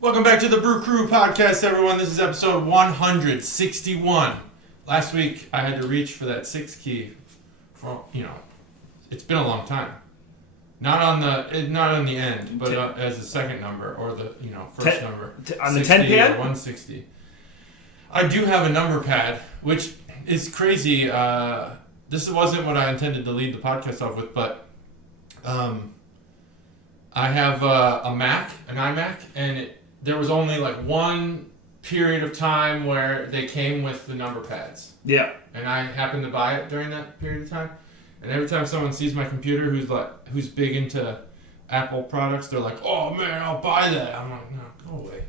Welcome back to the Brew Crew podcast, everyone. This is episode 161. Last week, I had to reach for that 6 key. It's been a long time. Not on the end, but as a second number or the first number on the 10 pad. 160. I do have a number pad, which is crazy. This wasn't what I intended to lead the podcast off with, but I have a Mac, an iMac, and there was only like one period of time where they came with the number pads. Yeah. And I happened to buy it during that period of time. And every time someone sees my computer who's big into Apple products, they're like, "Oh man, I'll buy that." I'm like, "No, go away.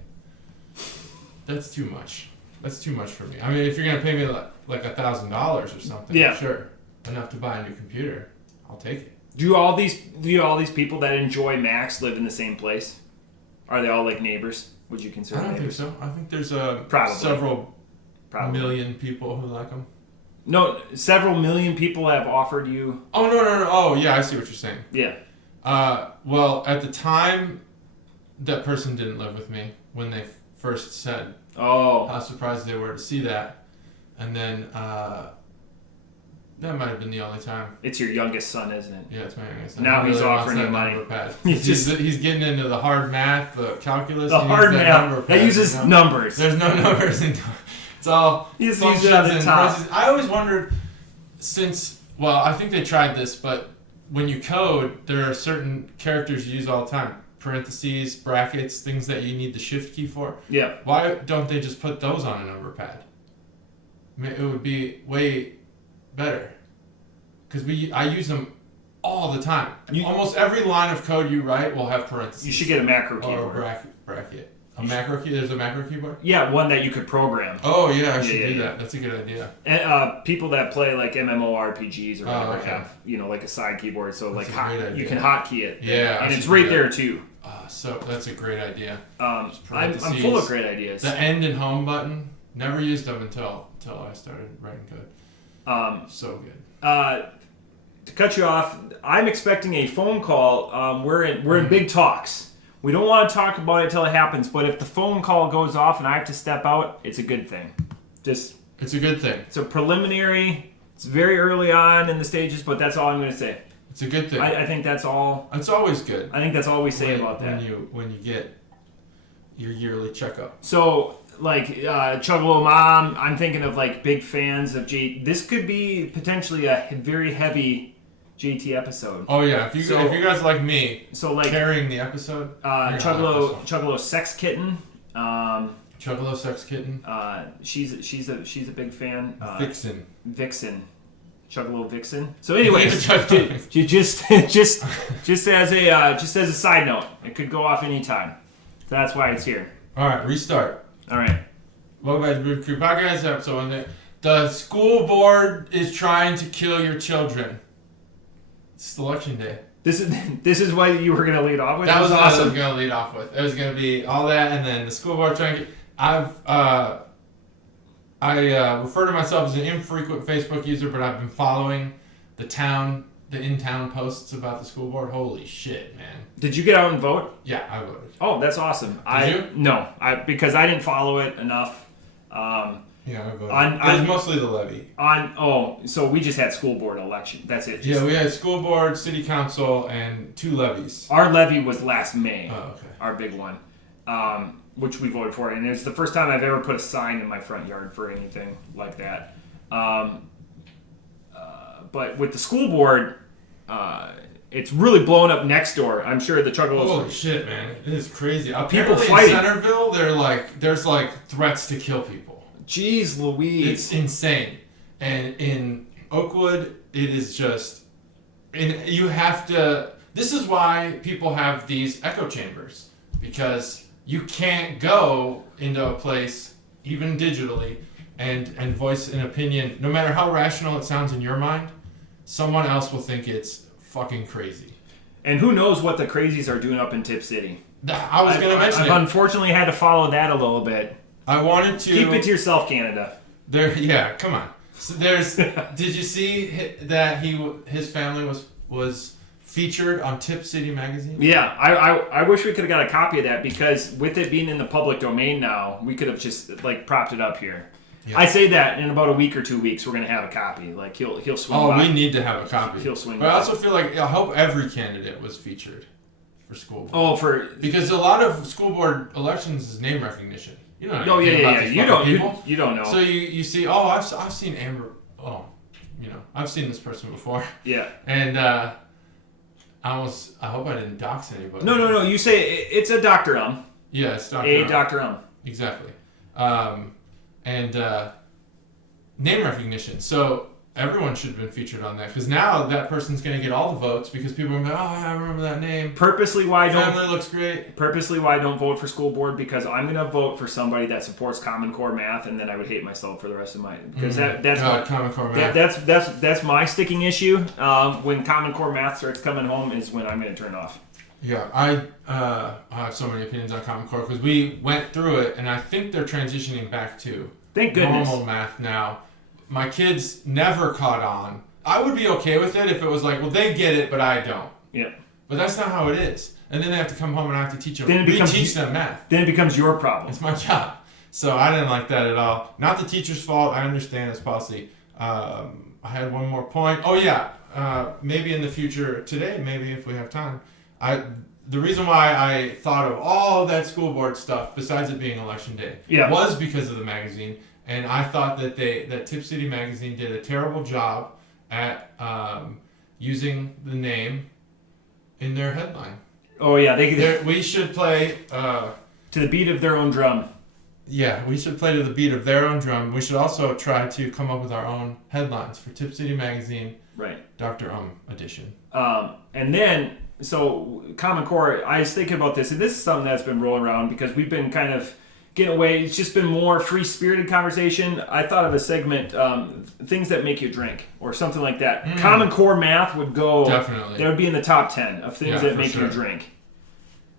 That's too much. That's too much for me." I mean, if you're gonna pay me like $1,000 or something, yeah, sure, enough to buy a new computer, I'll take it. Do all these people that enjoy Macs live in the same place? Are they all like neighbors? Would you consider? I don't neighbors? think so. I think there's several million people who like them. No, several million people have offered you. Oh no! Oh yeah, I see what you're saying. Yeah. Well, at the time, that person didn't live with me when they first said. Oh. How surprised they were to see that, and then that might have been the only time. It's your youngest son, isn't it? Yeah, it's my youngest son. Now he's offering you money. He's getting into the hard math, the calculus. The hard math. That uses numbers. There's no numbers. It's all functions and processes. I always wondered, I think they tried this, but when you code, there are certain characters you use all the time. Parentheses, brackets, things that you need the shift key for. Yeah. Why don't they just put those on a number pad? I mean, it would be way better. Because I use them all the time. Almost every line of code you write will have parentheses. You should get a macro keyboard. Or a bracket. There's a macro keyboard? Yeah, one that you could program. Oh, yeah, I should do that. That's a good idea. And people that play like MMORPGs or whatever have, like a side keyboard. So that's you can hotkey it. Yeah. And it's right there too. So that's a great idea. I'm full of great ideas. The end and home button, never used them until I started writing code. So good. To cut you off, I'm expecting a phone call. We're in big talks. We don't want to talk about it till it happens, but if the phone call goes off and I have to step out, it's a good thing. It's a good thing. It's a preliminary. It's very early on in the stages, but that's all I'm going to say. It's a good thing. I think that's all. It's always good. I think that's all we say about that. When you get your yearly checkup. So, like, Chuggalo Mom, I'm thinking of, like, big fans of This could be potentially a very heavy JT episode. Oh, yeah. If you guys like me, carrying the episode. Chuggalo Sex Kitten. Chuggalo Sex Kitten. She's a big fan. Vixen. Chuggalo Vixen. So, anyways, just as a side note, it could go off anytime. So that's why it's here. All right, restart. All right. Welcome back to Brew Crew Podcast episode. The school board is trying to kill your children. It's election day. This is what you were going to lead off with? That was awesome. What I was going to lead off with. It was going to be all that, and then the school board trying to... I refer to myself as an infrequent Facebook user, but I've been following the in-town posts about the school board. Holy shit, man. Did you get out and vote? Yeah, I voted. Oh, that's awesome. Did you? No, because I didn't follow it enough. Yeah, I voted. It was mostly the levy. So we just had school board election. That's it. Yeah, we had school board, city council, and 2 levies. Our levy was last May. Oh, okay. Our big one, which we voted for, and it's the first time I've ever put a sign in my front yard for anything like that. But with the school board, it's really blown up next door. I'm sure the Chuggalo. Holy shit, man! It is crazy. People fighting. In Centerville, there's threats to kill people. Jeez Louise. It's insane. And in Oakwood, it is just... And you have to... This is why people have these echo chambers. Because you can't go into a place, even digitally, and voice an opinion. No matter how rational it sounds in your mind, someone else will think it's fucking crazy. And who knows what the crazies are doing up in Tip City. I was going to mention it. I've unfortunately had to follow that a little bit. I wanted to... Keep it to yourself, Canada. Yeah, come on. So did you see that his family was featured on Tip City magazine? Yeah, I wish we could have got a copy of that, because with it being in the public domain now, we could have just like propped it up here. Yeah. I say that in about a week or 2 weeks, we're gonna have a copy. Like he'll swing. Oh, by. we need to have a copy. He'll swing. But by. I also feel like I hope every candidate was featured for school board. Oh, because a lot of school board elections is name recognition. You don't know. Oh yeah. You don't know. So you see, I've seen Amber. Oh, I've seen this person before. Yeah. And I hope I didn't dox anybody. No. You say it's a Dr. Yeah, it's Dr. A Dr. Exactly. And name recognition. So everyone should have been featured on that, because now that person's going to get all the votes because people are going to be, I remember that name. Purposely why Family looks great. Purposely why I don't vote for school board, because I'm going to vote for somebody that supports Common Core math, and then I would hate myself for the rest of my, because that's Common Core math. That's my sticking issue. When Common Core math starts coming home is when I'm going to turn off. Yeah, I have so many opinions on Common Core, because we went through it, and I think they're transitioning back to thank goodness normal math now. My kids never caught on. I would be okay with it if it was like, well, they get it, but I don't. Yeah. But that's not how it is. And then they have to come home and I have to teach them, teach them math. Then it becomes your problem. It's my job. So I didn't like that at all. Not the teacher's fault. I understand it's policy. I had one more point. Oh, yeah. Maybe in the future, today, maybe if we have time. The reason why I thought of all that school board stuff, besides it being election day, was because of the magazine. And I thought that Tip City magazine did a terrible job at using the name in their headline. Oh yeah, we should play to the beat of their own drum. Yeah, we should play to the beat of their own drum. We should also try to come up with our own headlines for Tip City magazine. Right. Dr. edition. And then so Common Core, I was thinking about this, and this is something that's been rolling around because we've been kind of getting away. It's just been more free-spirited conversation. I thought of a segment, things that make you drink, or something like that. Common Core math would go. Definitely. That would be in the top 10 of things that make you drink.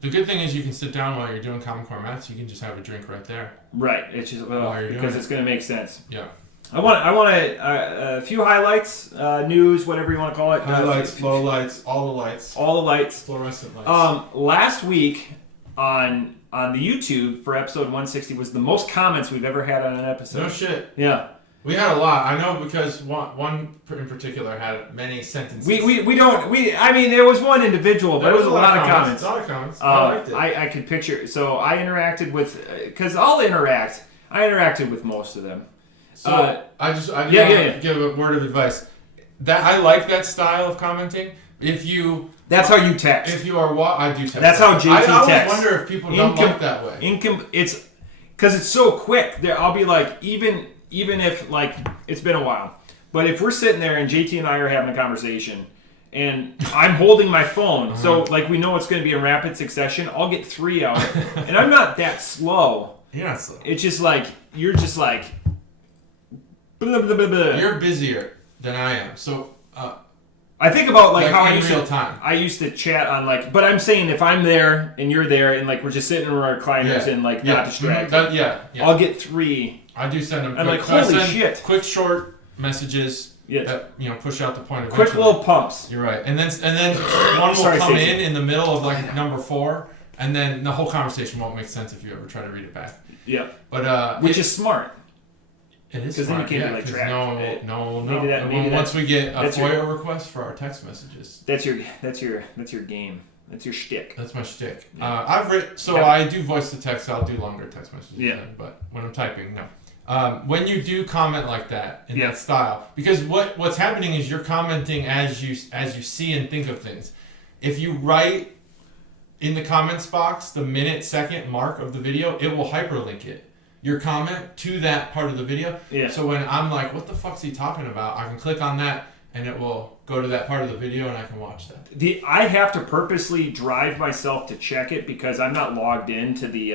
The good thing is you can sit down while you're doing Common Core math, so you can just have a drink right there. Right. It's just because it's going to make sense. Yeah. I want a few highlights, news, whatever you want to call it. Highlights, low lights, all the lights. All the lights. Fluorescent lights. Last week on the YouTube for episode 160 was the most comments we've ever had on an episode. No shit. Yeah. We had a lot. I know because one in particular had many sentences. I mean, there was one individual, but it was a lot of comments. A lot of comments. I liked it. I could picture. So I interacted with, because I'll interact. I interacted with most of them. So I just give a word of advice. That I like that style of commenting. That's how you text. If you are, I do text. That's how JT texts. I always wonder if people don't like that way. It's because it's so quick. I'll be like, even if like it's been a while, but if we're sitting there and JT and I are having a conversation, and I'm holding my phone, so like we know it's going to be in rapid succession, I'll get 3 out, and I'm not that slow. You're not slow. It's just like you're just like. Blah, blah, blah, blah. You're busier than I am, so. I think about like how I used to chat on like, but I'm saying if I'm there and you're there and like we're just sitting in our recliners and like not distracted, I'll get 3. I do send them. I'm like, holy shit! Quick short messages that push out the point. Quick little pumps. You're right, and then one will come in the middle of like number 4, and then the whole conversation won't make sense if you ever try to read it back. Yeah, but which is smart. It is because then you can't be like tracked. No. Once we get a FOIA request for our text messages, that's your game. That's your shtick. That's my shtick. Yeah. I do voice to text. I'll do longer text messages. Yeah. Then, but when I'm typing, no. When you do comment like that in that style, because what's happening is you're commenting as you see and think of things. If you write in the comments box the minute-second mark of the video, it will hyperlink it. Your comment to that part of the video. Yeah. So when I'm like, what the fuck's he talking about? I can click on that and it will go to that part of the video and I can watch that. I have to purposely drive myself to check it because I'm not logged into the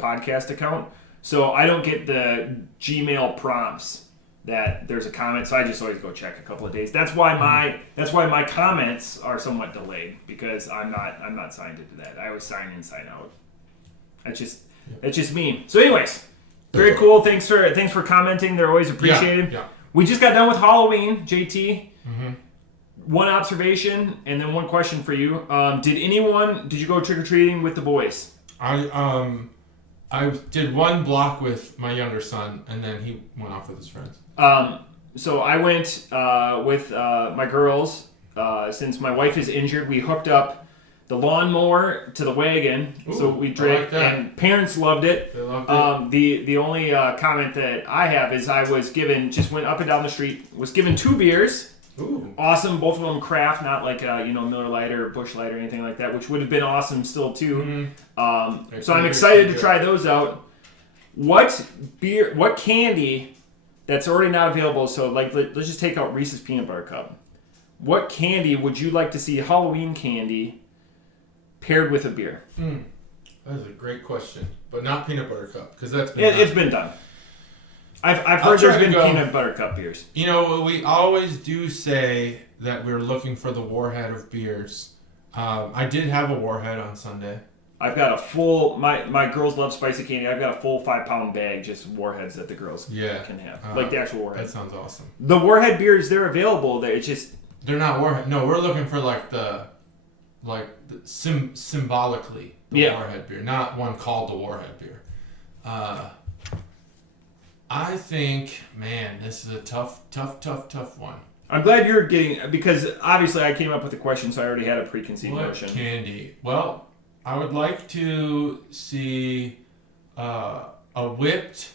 podcast account. So I don't get the Gmail prompts that there's a comment. So I just always go check a couple of days. That's why my comments are somewhat delayed because I'm not signed into that. I always sign in, sign out. That's just me. So anyways, very cool. Thanks for commenting. They're always appreciated. Yeah. We just got done with Halloween, JT. Mm-hmm. one observation and then one question for you. Did you go trick-or-treating with the boys? I did one block with my younger son, and then he went off with his friends. So I went with my girls. Since my wife is injured, we hooked up the lawnmower to the wagon. Ooh, so we drank, like that. and parents loved it. They loved it. The only comment that I have is I was given, just went up and down the street, was given 2 beers. Ooh. Awesome, both of them craft, not like Miller Lite or Busch Light or anything like that, which would have been awesome still too. Mm-hmm. So I'm excited to try those out. What candy that's already not available? So like, let's just take out Reese's Peanut Butter Cup. What candy would you like to see, Halloween candy, paired with a beer? That is a great question, but not Peanut Butter Cup, because that's been it's been done. I've heard there's been peanut butter cup beers. You know, we always do say that we're looking for the warhead of beers. I did have a warhead on Sunday. I've got a full, my girls love spicy candy. I've got a full 5-pound bag, just warheads that the girls can have. Like the actual warhead. That sounds awesome. The warhead beers, they're available. It's just... They're not warhead. No, we're looking for symbolically the warhead beer, not one called the warhead beer. I think, man, this is a tough one. I'm glad you're getting, because obviously I came up with the question, so I already had a preconceived notion. Candy? Well, I would like to see a whipped.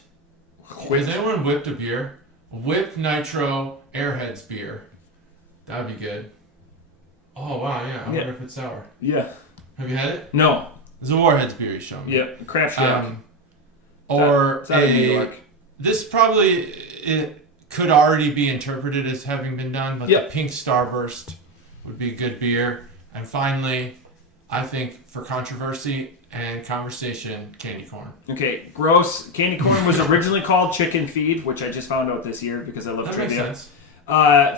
Has anyone whipped a beer? A whipped nitro Airheads beer. That'd be good. Oh wow, yeah. I wonder if it's sour. Yeah. Have you had it? No. It's a Warheads beer you showed me. Yeah, Craft Shack. Or it's out of New York. This probably it could already be interpreted as having been done, but the Pink Starburst would be a good beer. And finally, I think for controversy and conversation, candy corn. Okay, gross. Candy corn was originally called Chicken Feed, which I just found out this year because I love trivia. Makes sense.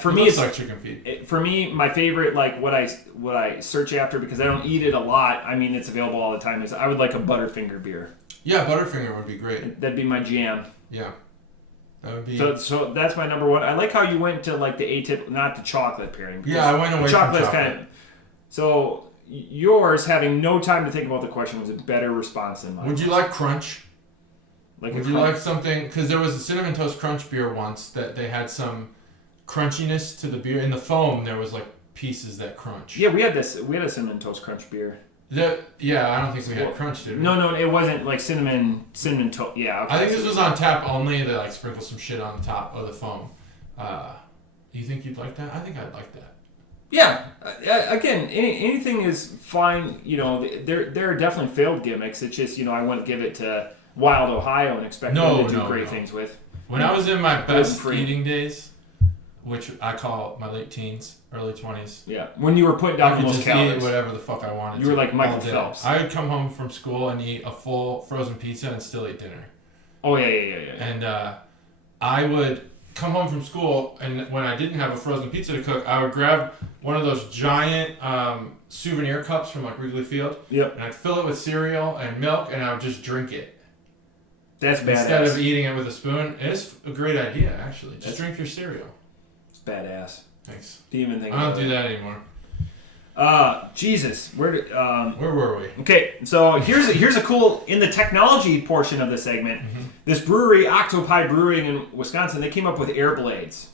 For me, it's like chicken feed. For me, my favorite, like what I search after, because I don't eat it a lot. I mean, it's available all the time. Is I would like a Butterfinger beer. Yeah, Butterfinger would be great. That'd be my jam. Yeah, that would be. So that's my number one. I like how you went to like the atypical, not the chocolate pairing. Yeah, I went away from chocolate. Kind of. So yours, having no time to think about the question, was a better response than mine. Would you like crunch? Would you like something? Because there was a Cinnamon Toast Crunch beer once that they had some crunchiness to the beer. In the foam, there was like pieces that crunch. Yeah, we had a Cinnamon Toast Crunch beer. I don't think we had crunch, did we? No, it wasn't like cinnamon toast. Yeah. Okay. I think this was on tap only. They like sprinkle some shit on top of the foam. You think you'd like that? I think I'd like that. Yeah. Again, anything is fine. You know, there are definitely failed gimmicks. It's just, I wouldn't give it to Wild Ohio and expect them to do great things with. When I was in my best eating days, which I call my late teens, early 20s. Yeah, when you were putting down the most calories. Eat whatever the fuck I wanted. You were like Michael Phelps. I would come home from school and eat a full frozen pizza and still eat dinner. Oh yeah. And I would come home from school, and when I didn't have a frozen pizza to cook, I would grab one of those giant souvenir cups from like Wrigley Field. Yep. And I'd fill it with cereal and milk, and I would just drink it. That's badass. Instead of eating it with a spoon. It's a great idea, actually. Just drink your cereal. It's badass. Thanks. Didn't even think I don't do that anymore. Jesus, where were we? Okay, so here's a cool, in the technology portion of the segment. Mm-hmm. This brewery, Octopi Brewing in Wisconsin, they came up with air blades.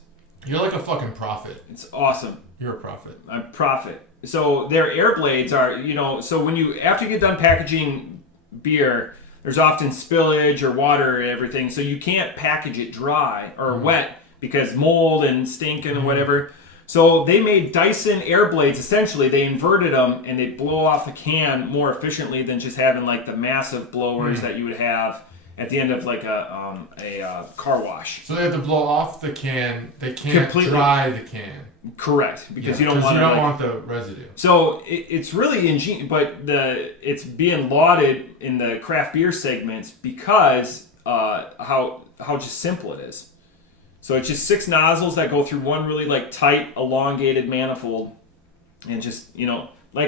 You're like a fucking prophet. It's awesome. You're a prophet. I'm a prophet. So their air blades are, so when after you get done packaging beer, there's often spillage or water and everything, so you can't package it dry or wet because mold and stinking and whatever. So they made Dyson Air Blades. Essentially, they inverted them and they blow off the can more efficiently than just having like the massive blowers that you would have at the end of like a car wash. So they have to blow off the can. They can't completely dry the can. Correct, because you don't want the residue. So it's really ingenious, but it's being lauded in the craft beer segments because how just simple it is. So it's just 6 nozzles that go through one really like tight, elongated manifold, and just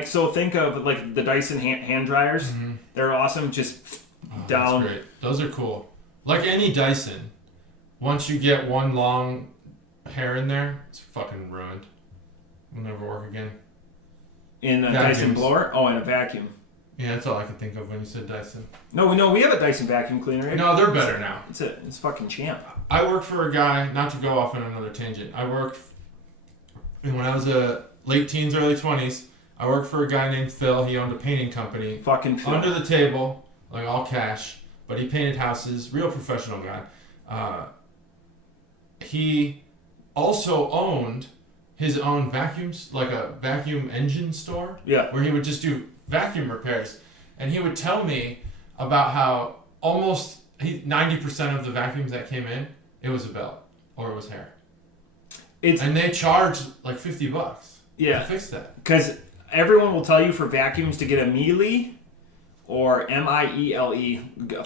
so think of like the Dyson hand dryers. Mm-hmm. They're awesome. Just down. That's great. Those are cool. Like any will never work again. In a Vacuums. Dyson blower? Oh, in a vacuum. Yeah, that's all I could think of when you said Dyson. No, we have a Dyson vacuum cleaner. No, they're better now. It's fucking champ. I worked for a guy, not to go off on another tangent. And when I was late teens, early 20s, I worked for a guy named Phil. He owned a painting company. Fucking Phil. Under the table, like all cash, but he painted houses. Real professional guy. He also owned his own vacuums, like a vacuum engine store. Yeah. Where he would just do vacuum repairs. And he would tell me about how almost 90% of the vacuums that came in, it was a belt or it was hair. And they charged like $50 to fix that. Because everyone will tell you for vacuums to get a Miele or M-I-E-L-E.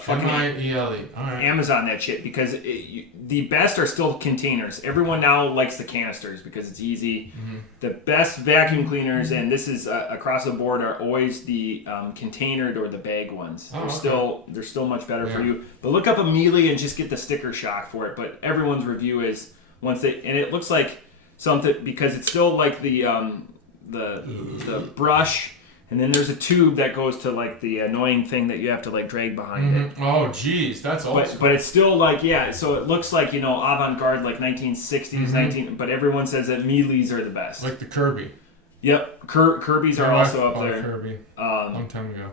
M-I-E-L-E. All right. Amazon that shit, because the best are still containers. Everyone now likes the canisters because it's easy. Mm-hmm. The best vacuum cleaners, and this is across the board, are always the containered or the bag ones. They're still much better for you. But look up a Miele and just get the sticker shock for it. But everyone's review is and it looks like something, because it's still like the brush. And then there's a tube that goes to like the annoying thing that you have to like drag behind it. Oh, geez, that's old school. But it's still like, so it looks like, avant-garde, like 1960s, but everyone says that Miele's are the best. Like the Kirby. Yep, Kirby's are also up there. Kirby. Long time ago.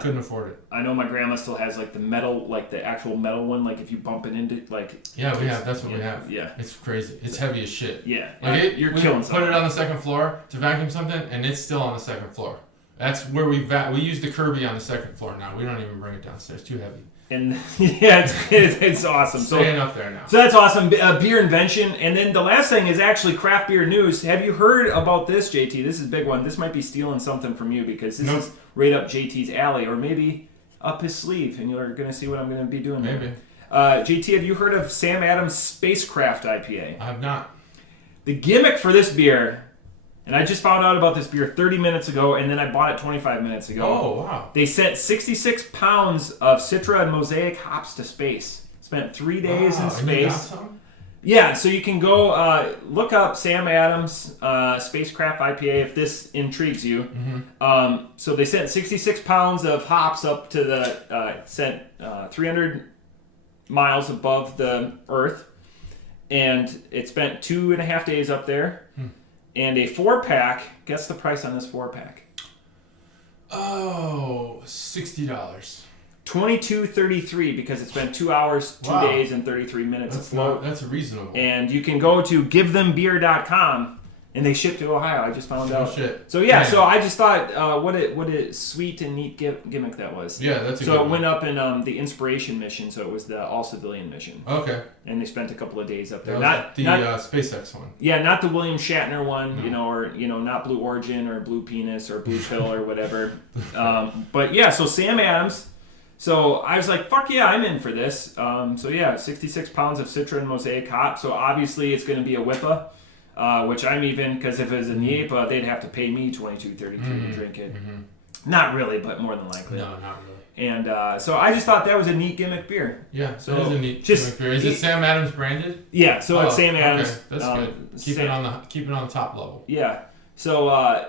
Couldn't afford it. I know my grandma still has like the metal, like the actual metal one, like if you bump it into, like... Yeah, we have. That's what we have. Yeah. It's crazy. It's heavy as shit. Yeah. Like you're killing something. Put it on the second floor to vacuum something, and it's still on the second floor. That's where we use the Kirby on the second floor now. We don't even bring it downstairs. Too heavy. And it's awesome. Staying up there now. So that's awesome. Beer invention. And then the last thing is actually craft beer news. Have you heard about this, JT? This is a big one. This might be stealing something from you, because this is right up JT's alley, or maybe up his sleeve, and you're going to see what I'm going to be doing. Maybe. JT, have you heard of Sam Adams Spacecraft IPA? I have not. The gimmick for this beer... And I just found out about this beer 30 minutes ago, and then I bought it 25 minutes ago. Oh, wow. They sent 66 pounds of Citra and Mosaic hops to space. Spent 3 days in space. And you got some? Yeah, so you can go look up Sam Adams Spacecraft IPA if this intrigues you. Mm-hmm. So they sent 66 pounds of hops up to the 300 miles above the Earth, and it spent 2.5 days up there. And a 4-pack, guess the price on this 4-pack? Oh, $60. $22.33, because it spent 2 hours, 2 days, and 33 minutes afloat. That's reasonable. And you can go to givethembeer.com, and they ship to Ohio. I just found out. Shit. So yeah, so I just thought what a sweet and neat gimmick that was. Yeah, that's a good So it one. went up in the Inspiration mission, so it was the all-civilian mission. Okay. And they spent a couple of days up there. That was not the SpaceX one. Yeah, not the William Shatner one, or not Blue Origin or Blue Penis or Blue Pill or whatever. But yeah, so Sam Adams. So I was like, fuck yeah, I'm in for this. 66 pounds of Citra and Mosaic hop. So obviously it's going to be a Wipa. Which I'm even, because if it was an Ipa, they'd have to pay me $22.33 to drink it. Mm-hmm. Not really, but more than likely. No, not really. And so I just thought that was a neat gimmick beer. Yeah, so it is a neat gimmick beer. Is it Sam Adams branded? Yeah, so it's Sam Adams. Okay, that's good. Keep it on the top level. Yeah, so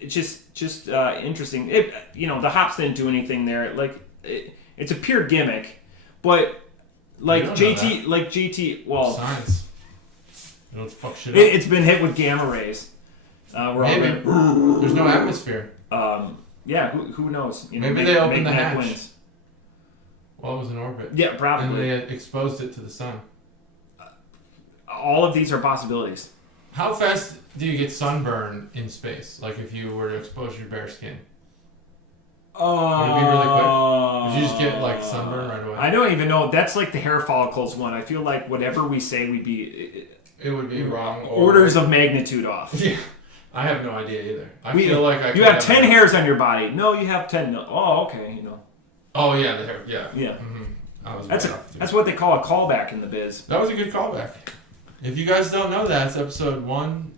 it's just interesting. The hops didn't do anything there. It's a pure gimmick, but JT, well, science. You don't fuck shit up. It's been hit with gamma rays. Maybe. There's no atmosphere. Yeah, who knows? Maybe they opened the hatch. Wins. Well, it was in orbit. Yeah, probably. And they had exposed it to the sun. All of these are possibilities. How fast do you get sunburn in space? Like if you were to expose your bare skin? Would it be really quick? Would you just get like sunburn right away? I don't even know. That's like the hair follicles one. I feel like whatever we say, we'd be... It would be wrong. Orders of magnitude off. Yeah. I have no idea either. I feel like you have 10 hairs on your body. No, you have 10. No. Oh, okay. Oh, yeah, the hair. Yeah. Yeah. Mm-hmm. That's what they call a callback in the biz. That was a good callback. If you guys don't know that, it's episode 1.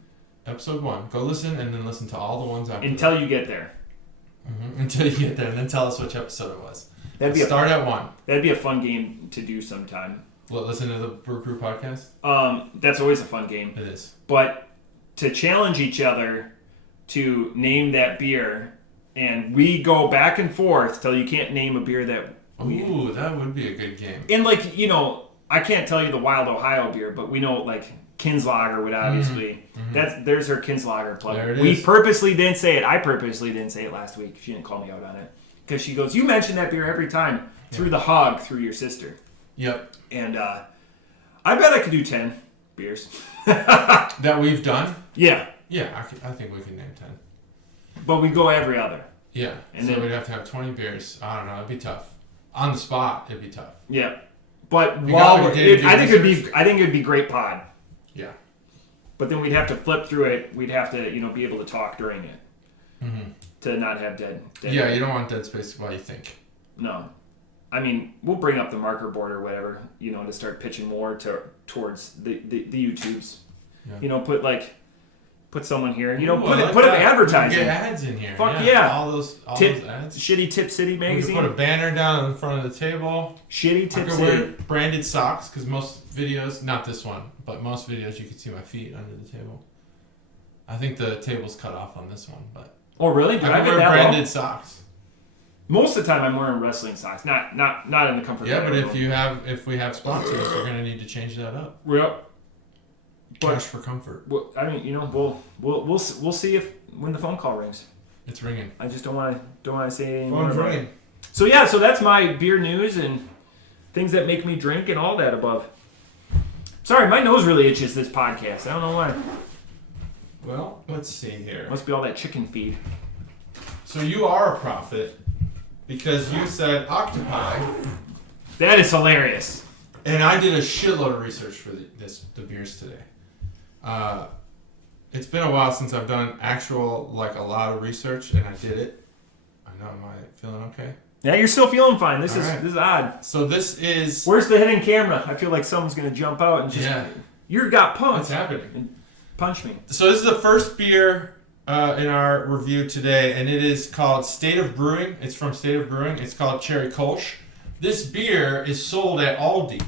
Go listen and then listen to all the ones after Until you get there. Mm-hmm. Until you get there, and then tell us which episode it was. Start at 1. That'd be a fun game to do sometime. Listen to the Brew Crew podcast? That's always a fun game. It is. But to challenge each other to name that beer, and we go back and forth till you can't name a beer that. Ooh, that would be a good game. And like, you know, I can't tell you the Wild Ohio beer, but we know like Kinslager would obviously. There's her Kinslager plug. There it we is. purposely didn't say it. I purposely didn't say it last week. She didn't call me out on it because she goes, "You mention that beer every time through the hog through your sister." Yep. And I bet I could do 10 beers. That we've done? Yeah. Yeah, I think we can name 10. But we go every other. Yeah. And so then we'd have to have 20 beers. I don't know. It'd be tough. On the spot, it'd be tough. Yeah. But We got like a day to do I think research. it'd be great pod. Yeah. But then we'd have to flip through it. We'd have to, be able to talk during it. To not have dead. Yeah, you don't want dead space while you think. No. I mean, we'll bring up the marker board or whatever, to start pitching more towards the YouTubes. Yeah. Put someone here. Ooh, put I like up that. advertising. Get ads in here. Fuck yeah. All those ads. Shitty Tip City We magazine. could put a banner down in front of the table. Shitty I Tip could City. wear branded socks because most videos, not this one, but most videos you can see my feet under the table. I think the table's cut off on this one, but Oh, really? Did I I could get wear that branded low? socks. Most of the time I'm wearing wrestling socks. Not in the comfort Yeah, of but my if we have sponsors, we're gonna need to change that up. Yep. Cash for comfort. Well, I mean, we'll see if when the phone call rings. It's ringing. I just don't want to say any more Phone's about ringing. it. So yeah, so that's my beer news and things that make me drink and all that above. Sorry, my nose really itches this podcast. I don't know why. Well, let's see here. Must be all that chicken feed. So you are a prophet because you said octopi, That is hilarious. and I did a shitload of research for the beers today. It's been a while since I've done a lot of research, and I did it. I know, am I feeling okay? Yeah, you're still feeling fine. This All is right. this is odd. So this is... Where's the hidden camera? I feel like someone's gonna jump out and just you got punked. What's happening? And punch me. So this is the first beer in our review today, and it is called State of Brewing. It's from State of Brewing. It's called Cherry Kolsch. This beer is sold at Aldi.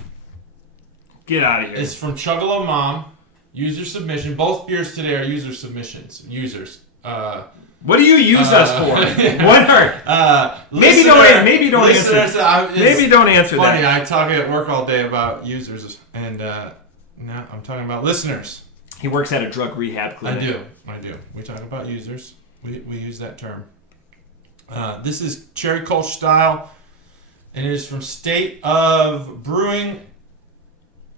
Get out of here. It's from Chuggalo Mom. User submission. Both beers today are user submissions. Users. What do you use us for? Yeah. What are? Maybe don't answer. Maybe don't answer funny, that. I talk at work all day about users, and now I'm talking about listeners. He works at a drug rehab clinic. I do. We talk about users. We use that term. This is Cherry Kolsch style, and it is from State of Brewing,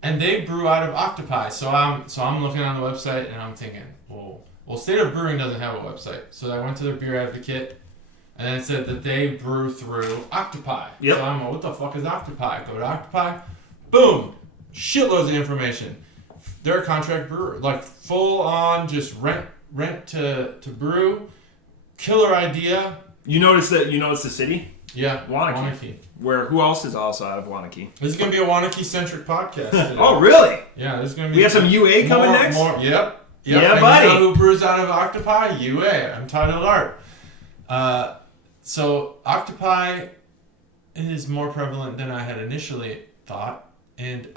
and they brew out of octopi. So I'm looking on the website and I'm thinking, well, State of Brewing doesn't have a website. So I went to their beer advocate, and it said that they brew through octopi. Yep. So I'm like, what the fuck is octopi? Go to octopi, boom, shitloads of information. They're a contract brewer, like full on, just rent to brew. Killer idea. You notice the city? Yeah, Wanakee. Where who else is also out of Wanakee? This is gonna be a Wanakee centric podcast today. Oh, really? Yeah, there's gonna be. We have some UA coming next? Yep. Yeah, and buddy. You know who brews out of octopi? UA. Untitled Art. So octopi is more prevalent than I had initially thought, and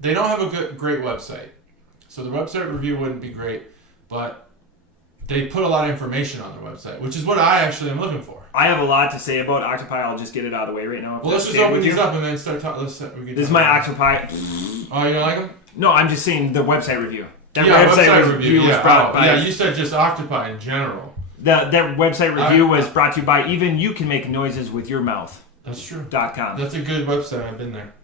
they don't have a great website, so the website review wouldn't be great, but they put a lot of information on their website, which is what I actually am looking for. I have a lot to say about octopi. I'll just get it out of the way right now. Well, let's just open these up and then start talking. This is my octopi. Oh, you don't like them? No, I'm just saying the website review. That website review was brought by. Yeah, you said just octopi in general. That website review was brought to you by Even You Can Make Noises with Your Mouth. That's true. .com. That's a good website. I've been there.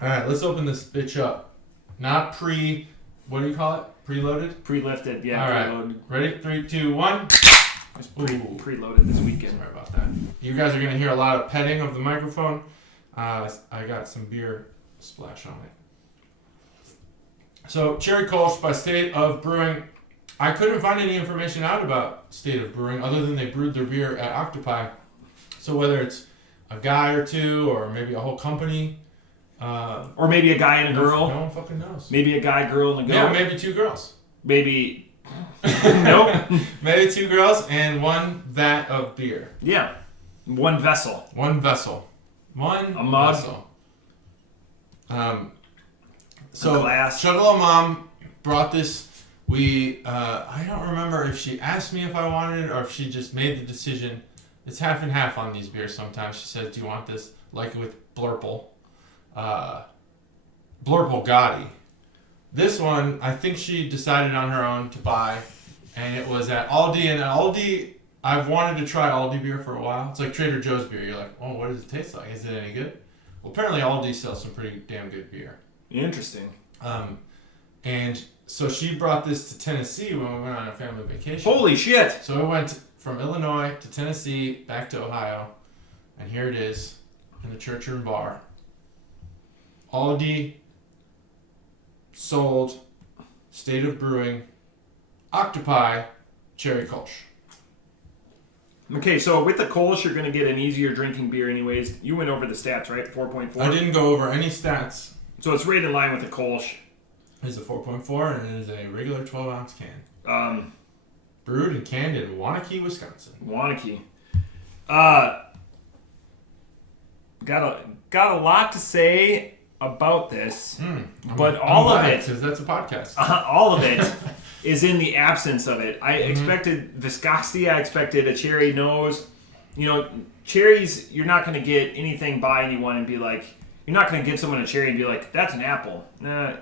All right, let's open this bitch up. Not what do you call it? Preloaded? Pre-lifted, yeah. All right. Preloaded. Ready? 3, 2, 1. It's preloaded this weekend. Sorry about that. You guys are going to hear a lot of petting of the microphone. I got some beer splash on it. So, Cherry Kolsch by State of Brewing. I couldn't find any information out about State of Brewing other than they brewed their beer at Octopi. So whether it's a guy or two or maybe a whole company. Or maybe a guy and a girl. No one fucking knows. Maybe a guy, girl, and a girl. Yeah, maybe two girls. Maybe... Nope. Maybe two girls and one vat of beer. Yeah. One vessel. One vessel. A mug. Vessel. So a glass. Chuggalo Mom brought this I don't remember if she asked me if I wanted it or if she just made the decision. It's half and half on these beers sometimes. She says, do you want this? Like with Blurple. Blurple Gotti. This one, I think she decided on her own to buy. And it was at Aldi. And at Aldi, I've wanted to try Aldi beer for a while. It's like Trader Joe's beer. You're like, oh, what does it taste like? Is it any good? Well, apparently Aldi sells some pretty damn good beer. Interesting. And so she brought this to Tennessee when we went on a family vacation. Holy shit! So it went from Illinois to Tennessee, back to Ohio, and here it is in the Church Room Bar. Aldi sold State of Brewing Octopi Cherry Kolsch. Okay, so with the Kolsch, you're going to get an easier drinking beer anyways. You went over the stats, right? 4.4? I didn't go over any stats. So it's right in line with the Kolsch. It's a 4.4 and it is a regular 12-ounce can. Brewed and canned in Waunakee, Wisconsin. Waunakee. Got a lot to say about this, but all of it, because that's a podcast. all of it is in the absence of it. I expected viscosity. I expected a cherry nose. You know, cherries, you're not going to get anything by anyone and be like, you're not going to give someone a cherry and be like, that's an apple. Nah,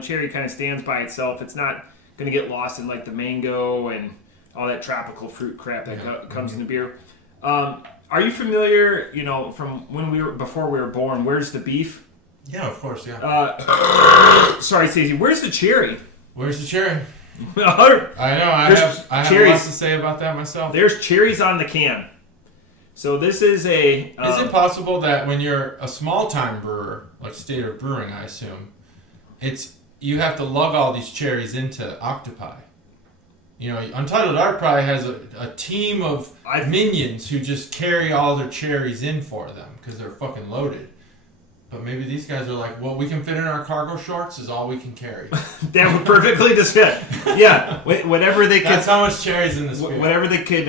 cherry kind of stands by itself. It's not going to get lost in like the mango and all that tropical fruit crap that comes in the beer. Are you familiar, from before we were born, Where's the Beef? Yeah, of course, yeah. Sorry, Stacey, where's the cherry? Where's the cherry? I know, I have a lot to say about that myself. There's cherries on the can. So this is a... is it possible that when you're a small-time brewer, like State of Brewing, I assume, you have to lug all these cherries into Octopi? Untitled Art probably has a team of minions who just carry all their cherries in for them because they're fucking loaded. But maybe these guys are like, what we can fit in our cargo shorts is all we can carry. That would perfectly just fit. Yeah, whatever they could... That's how much cherry's in this beer. Whatever they could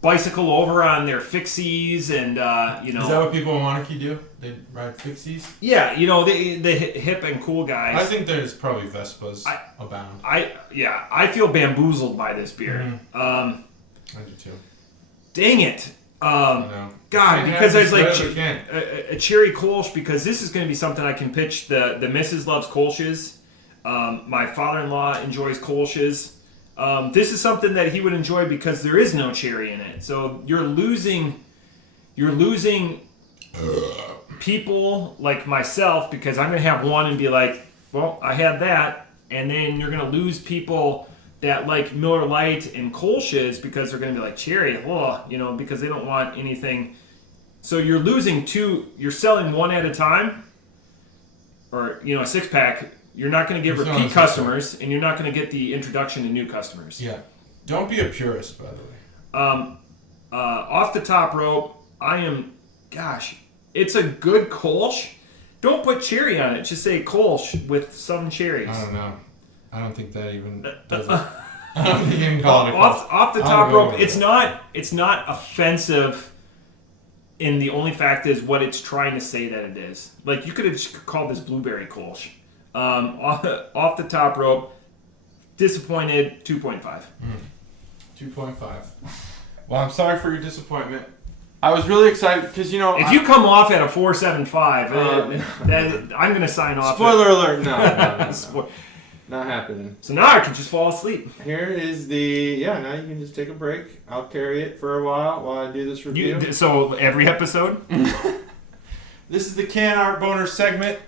bicycle over on their fixies and, Is that what people in Waunakee do? They ride fixies? Yeah, the hip and cool guys. I think there's probably Vespas abound. I feel bamboozled by this beer. I do too. Dang it. No. God, because there's like a cherry Kolsch, because this is going to be something I can pitch. The missus loves Kolsch's. My father-in-law enjoys Kolsch's. This is something that he would enjoy because there is no cherry in it. So you're losing people like myself, because I'm going to have one and be like, well, I had that. And then you're going to lose people that like Miller Lite and Kolsch's because they're going to be like, cherry, because they don't want anything. So you're losing two. You're selling one at a time, or a 6-pack. You're not going to get repeat customers, and you're not going to get the introduction to new customers. Yeah. Don't be a purist, by the way. Off the top rope, it's a good Kolsch. Don't put cherry on it. Just say Kolsch with some cherries. I don't know. I don't think that even does it. I don't think you can call it a Kolsch. Off the top rope, it's not offensive. And the only fact is what it's trying to say that it is. Like, you could have just called this blueberry Kolsch. Off the top rope, disappointed, 2.5. 2.5. Well, I'm sorry for your disappointment. I was really excited because, if you come off at a 4.75, I'm going to sign off. Spoiler alert. No. Not happening. So now I can just fall asleep. Here is now you can just take a break. I'll carry it for a while I do this review. So every episode? This is the Can Art Boner segment.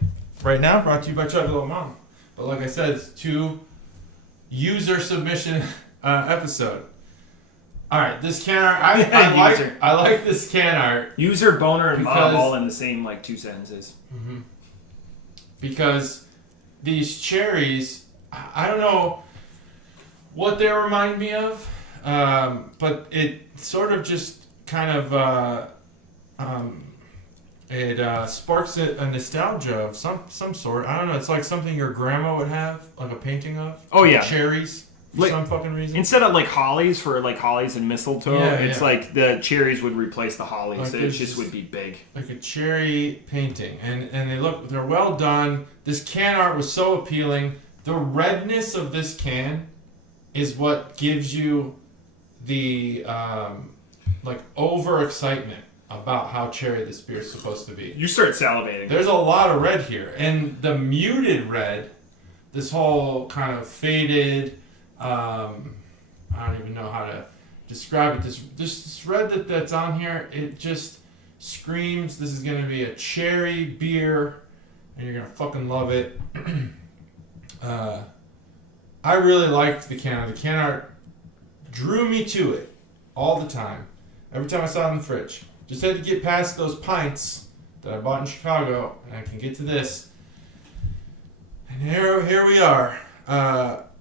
Right now, brought to you by Chuggalo Mom. But like I said, it's 2 user submission episode. All right, this can art, I like this can art. User, boner, and mom all in the same 2 sentences. Mm-hmm. Because these cherries, I don't know what they remind me of, but it sort of just kind of it sparks a nostalgia of some sort. I don't know. It's like something your grandma would have, like a painting of. Oh yeah, cherries. For some fucking reason. Instead of hollies for hollies and mistletoe, it's like the cherries would replace the hollies. It just would be big. Like a cherry painting. And they're well done. This can art was so appealing. the redness of this can is what gives you the overexcitement about how cherry this beer is supposed to be. You start salivating. There's a lot of red here, and the muted red, this whole kind of faded, I don't even know how to describe it. This red that's on here, it just screams this is going to be a cherry beer, and you're going to fucking love it. I really liked the can art. The can art drew me to it all the time. Every time I saw it in the fridge. Just had to get past those pints that I bought in Chicago, and I can get to this. And here we are.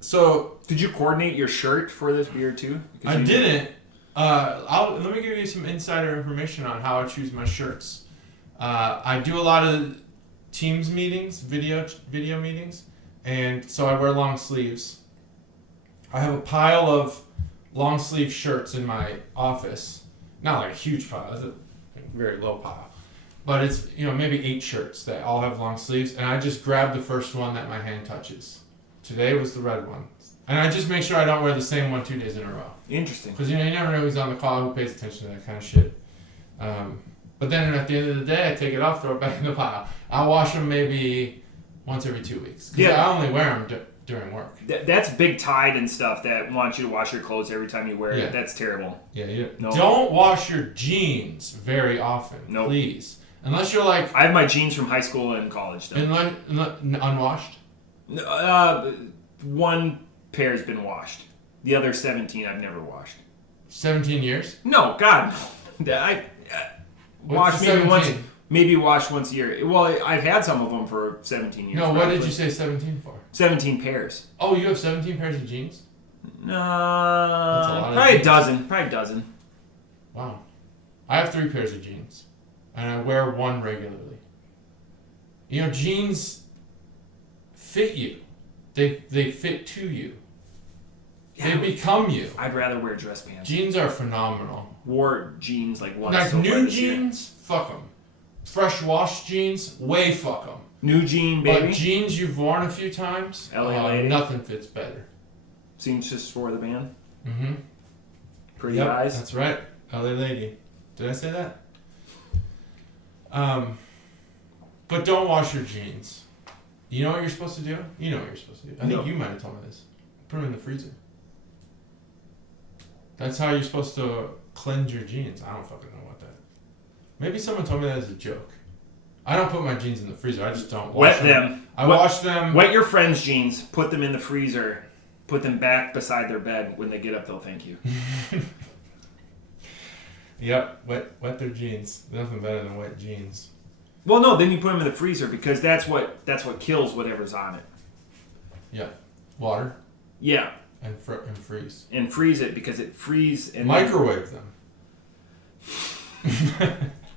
So did you coordinate your shirt for this beer too? I didn't. Let me give you some insider information on how I choose my shirts. I do a lot of Teams meetings, video meetings, and so I wear long sleeves. I have a pile of long sleeve shirts in my office. Not like a huge pile, it's a very low pile. But it's, maybe 8 shirts that all have long sleeves, and I just grab the first one that my hand touches. Today was the red one. And I just make sure I don't wear the same one 2 days in a row. Interesting. Because, you never know who's on the call, who pays attention to that kind of shit. But then at the end of the day, I take it off, throw it back in the pile. I'll wash them maybe once every 2 weeks. Because I only wear them during work. That's big Tide and stuff that wants you to wash your clothes every time you wear it. That's terrible. Yeah. No. Don't wash your jeans very often, please. Unless you're like... I have my jeans from high school and college, though. Unwashed? One pair's been washed. The other 17 I've never washed. 17 years? No, God. I wash maybe wash once a year. Well, I've had some of them for 17 years. No, what did you say 17 for? 17 pairs. Oh, you have 17 pairs of jeans? No, probably a dozen. Probably a dozen. Wow. I have 3 pairs of jeans, and I wear one regularly. Jeans fit you. They fit to you. They become you. I'd rather wear dress pants. Jeans are phenomenal. Wore jeans like once. Like new jeans, fuck them. Fresh washed jeans, way fuck them. New jean, baby. But jeans you've worn a few times, nothing fits better. Seamstress for the band. Mm-hmm. Pretty eyes. That's right. LA lady. Did I say that? But don't wash your jeans. You know what you're supposed to do? You know what you're supposed to do. I think you might have told me this. Put them in the freezer. That's how you're supposed to cleanse your jeans. I don't fucking know what that. Maybe someone told me that as a joke. I don't put my jeans in the freezer. I just don't wash them. Wash them. Wet your friends' jeans. Put them in the freezer. Put them back beside their bed. When they get up, they'll thank you. Yep. Wet their jeans. Nothing better than wet jeans. Well, no. Then you put them in the freezer because that's what kills whatever's on it. Yeah. Water. Yeah. And freeze. And freeze it because it freezes. And microwave them.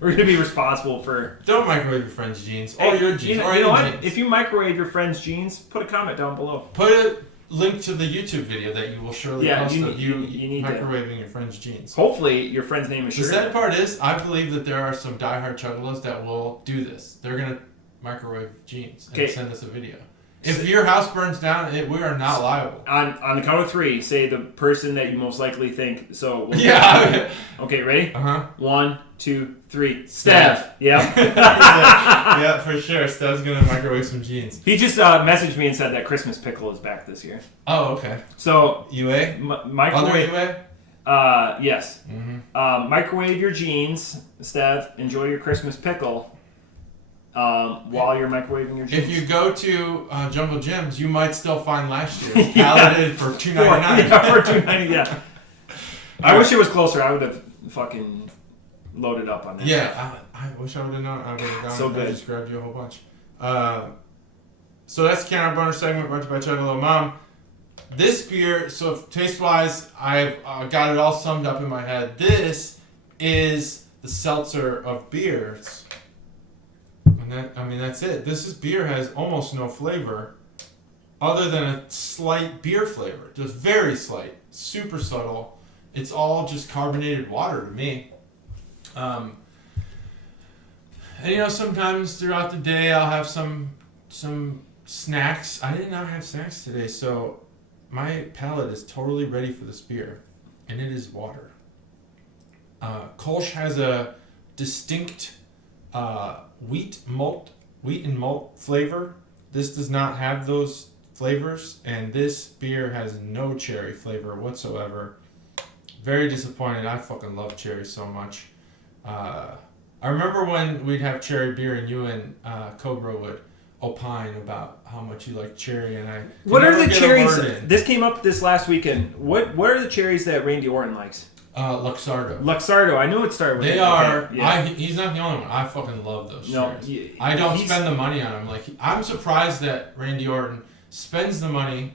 We're going to be responsible for... Don't microwave your friend's jeans. Or your jeans. You know what? Jeans. If you microwave your friend's jeans, put a comment down below. Put a link to the YouTube video that you will surely post of you need microwaving your friend's jeans. Hopefully your friend's name is Shirley. The sad part is, I believe that there are some diehard Chuggalos that will do this. They're going to microwave jeans and send us a video. If your house burns down, we are not liable. On the count of 3, say the person that you most likely think. So yeah. Okay, ready? 1, 2, 3. Steph. Yeah. Yeah, for sure. Steph's gonna microwave some jeans. He just messaged me and said that Christmas pickle is back this year. Oh, okay. So UA. Microwave. Other UA. Yes. Mm-hmm. Microwave your jeans, Steph. Enjoy your Christmas pickle. While you're microwaving your jeans. If you go to Jungle Gyms, you might still find last year's paletted for $2.99. Yeah, for $2.99. Yeah. I wish it was closer. I would have fucking loaded up on that. Yeah, I wish I would have known. I would have gone. So good. I just grabbed you a whole bunch. So that's the Counter Bonus segment brought to you by Chuggalo. Mom, this beer, so taste-wise, I've got it all summed up in my head. This is the seltzer of beers. And that's it. This beer has almost no flavor other than a slight beer flavor. Just very slight. Super subtle. It's all just carbonated water to me. And sometimes throughout the day I'll have some snacks. I did not have snacks today, so my palate is totally ready for this beer, and it is water. Kolsch has a distinct wheat and malt flavor. This does not have those flavors, and this beer has no cherry flavor whatsoever. Very disappointed. I fucking love cherry so much. I remember when we'd have cherry beer and you and Cobra would opine about how much you like cherry, and I what are the cherries? This came up this last weekend. What are the cherries that Randy Orton likes? Luxardo. I know it started with. They are. Okay. Yeah. He's not the only one. I fucking love those cherries. I don't spend the money on them. Like, I'm surprised that Randy Orton spends the money.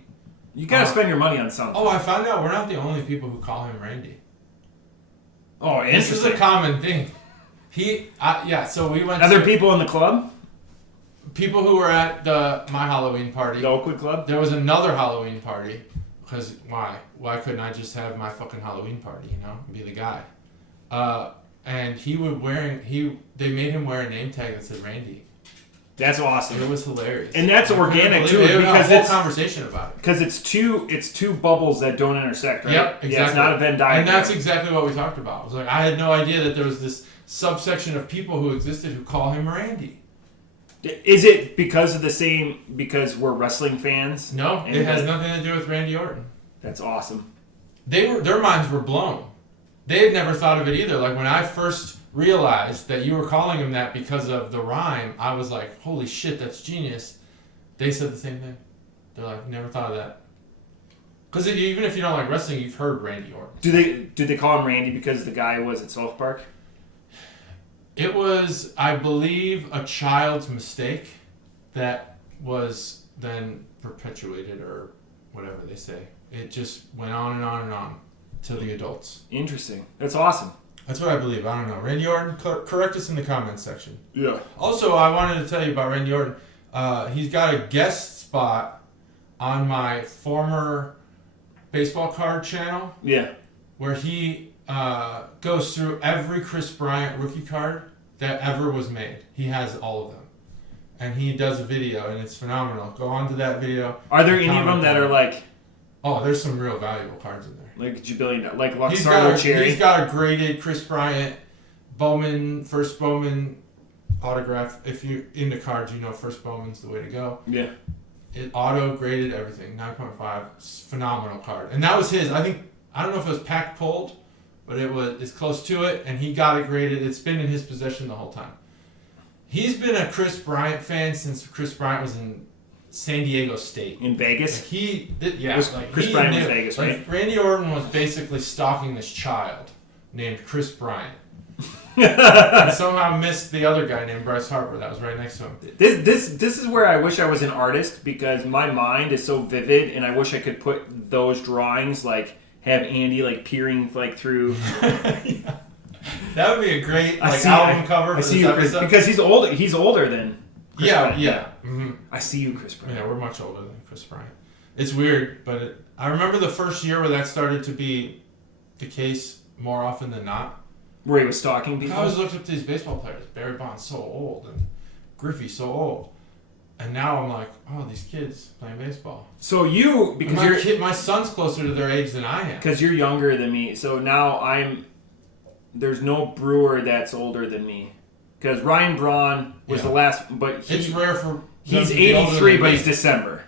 You gotta spend your money on something. Oh, I found out we're not the only people who call him Randy. Oh, this is a common thing. So we went. Other people in the club? People who were at my Halloween party. The Oakwood Club? There was another Halloween party. Because why? Why couldn't I just have my fucking Halloween party, and be the guy? And he would they made him wear a name tag that said Randy. That's awesome. It was hilarious. And that's organic too, because it's a whole conversation about it. Because it's two bubbles that don't intersect, right? Yep, exactly. Yeah, it's not a Venn diagram. And that's exactly what we talked about. I was like, I had no idea that there was this subsection of people who existed who call him Randy. Is it because we're wrestling fans? No, it has nothing to do with Randy Orton. That's awesome. Their minds were blown. They had never thought of it either. Like, when I first realized that you were calling him that because of the rhyme, I was like, holy shit, that's genius. They said the same thing. They're like, never thought of that. Because even if you don't like wrestling, you've heard Randy Orton. Do they call him Randy because the guy was at South Park? It was, I believe, a child's mistake that was then perpetuated, or whatever they say. It just went on and on and on to the adults. Interesting. That's awesome. That's what I believe. I don't know. Randy Orton, correct us in the comments section. Yeah. Also, I wanted to tell you about Randy Orton. He's got a guest spot on my former baseball card channel. Yeah. Where he goes through every Chris Bryant rookie card that ever was made. He has all of them. And he does a video, and it's phenomenal. Go on to that video. Are there any of them that are like... Oh, there's some real valuable cards in there. Like Jubillion, like Luxardo Cherry. He's got a graded Chris Bryant first Bowman autograph. If you're into cards, first Bowman's the way to go. Yeah. It auto-graded everything, 9.5. Phenomenal card. And that was his. I don't know if it was pack pulled, but it's close to it, and he got it graded. It's been in his possession the whole time. He's been a Chris Bryant fan since Chris Bryant was in San Diego State. In Vegas? Chris Bryant was Vegas, right? Randy Orton was basically stalking this child named Chris Bryant. And somehow missed the other guy named Bryce Harper that was right next to him. This is where I wish I was an artist, because my mind is so vivid, and I wish I could put those drawings, like have Andy peering through. Yeah. That would be a great album cover for this episode. Because he's older than Chris Bryant. Yeah. Mm-hmm. I see you, Chris Bryant. Yeah, we're much older than Chris Bryant. It's weird, but I remember the first year where that started to be the case more often than not. Where he was stalking people? I always looked up to these baseball players. Barry Bonds so old, and Griffey so old. And now I'm like, oh, these kids playing baseball. So my son's closer to their age than I am. Because you're younger than me. So now there's no brewer that's older than me. Because Ryan Braun was the last, but it's rare for. He's 83, but he's December.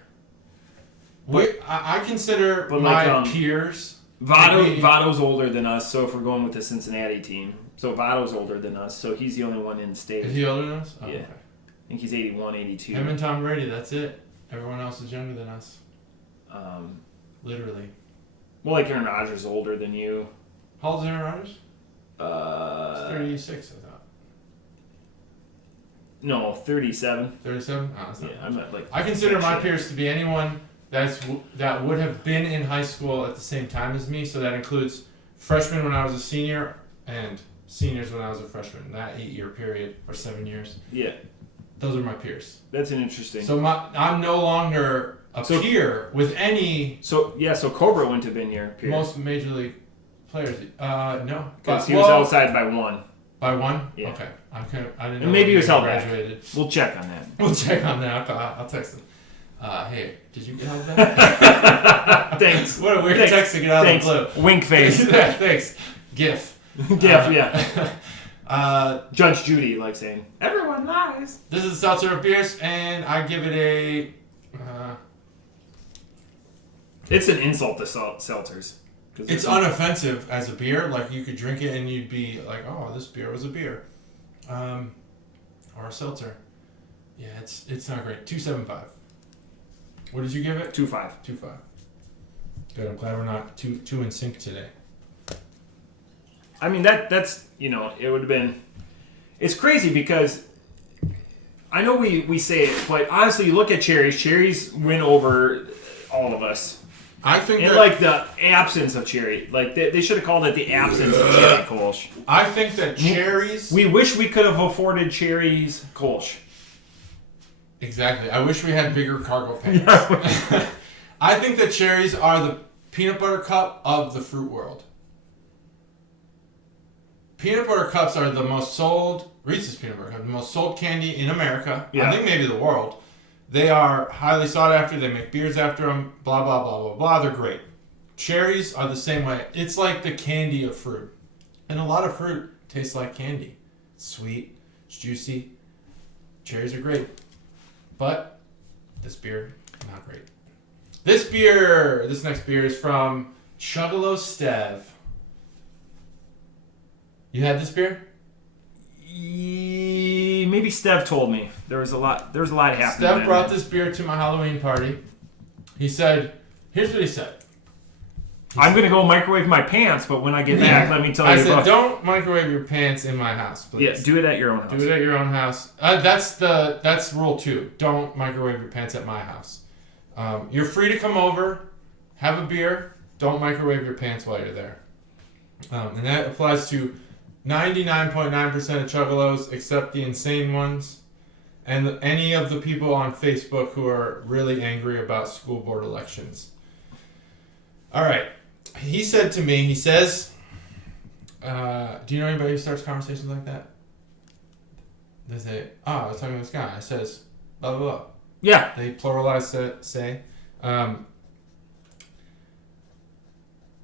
I consider my peers. Vado's older than us, so if we're going with the Cincinnati team. So Vado's older than us, so he's the only one in the state. Is he older than us? Oh, yeah. Okay. I think he's 81, 82. Him and Tom Brady, that's it. Everyone else is younger than us. Literally. Well, Aaron Rodgers is older than you. How old is Aaron Rodgers? He's 36, I thought. No, 37. 37? Oh, that's not much. I consider my peers to be anyone that would have been in high school at the same time as me, so that includes freshmen when I was a senior and seniors when I was a freshman. That 8-year period, or 7 years. Yeah. Those are my peers. That's an interesting. So I'm no longer a peer with any. So Cobra wouldn't have been your peer. Most major league players. No. Because he was outside by one. By one? Yeah. Okay. I didn't know. And maybe he was held graduated. We'll check on that. We'll check on that. I'll text him. Hey, did you get all that? Thanks. What a weird text to get out of the blue. Wink face. Yeah, thanks. GIF. Yeah. Judge Judy, like saying, everyone lies. This is the seltzer of beers, and I give it a... it's an insult to seltzers. It's unoffensive as a beer. Like, you could drink it and you'd be like, oh, this beer was a beer. Or a seltzer. Yeah, it's not great. 2.75. What did you give it? 2.5. 2.5. Good. I'm glad we're not too in sync today. I mean, that's, it would have been... It's crazy because I know we say it, but honestly, you look at cherries. Cherries win over all of us. I think and like the absence of cherry. Like, they should have called it the absence of cherry Kolsch. I think that cherries... We wish we could have afforded cherries Kolsch. Exactly. I wish we had bigger cargo pants. I think that cherries are the peanut butter cup of the fruit world. Peanut butter cups are the most sold, Reese's peanut butter cup, the most sold candy in America. Yeah. I think maybe the world. They are highly sought after. They make beers after them. Blah, blah, blah, blah, blah. They're great. Cherries are the same way. It's like the candy of fruit. And a lot of fruit tastes like candy. It's sweet. It's juicy. Cherries are great. But this beer, not great. This next beer is from Chuggalo Stev. You had this beer? Maybe Stev told me. There was a lot happening. Stev brought this beer to my Halloween party. He said, here's what he said. I'm going to go microwave my pants, but when I get back, let me tell you I said, don't microwave your pants in my house, please. Yeah, do it at your own house. Do it at your own house. That's rule 2. Don't microwave your pants at my house. You're free to come over, have a beer. Don't microwave your pants while you're there. And that applies to 99.9% of Chuggalos, except the insane ones, and any of the people on Facebook who are really angry about school board elections. All right. He said to me, he says, do you know anybody who starts conversations like that? They say, I was talking to this guy. It says, blah, blah, blah. Yeah. They pluralize say.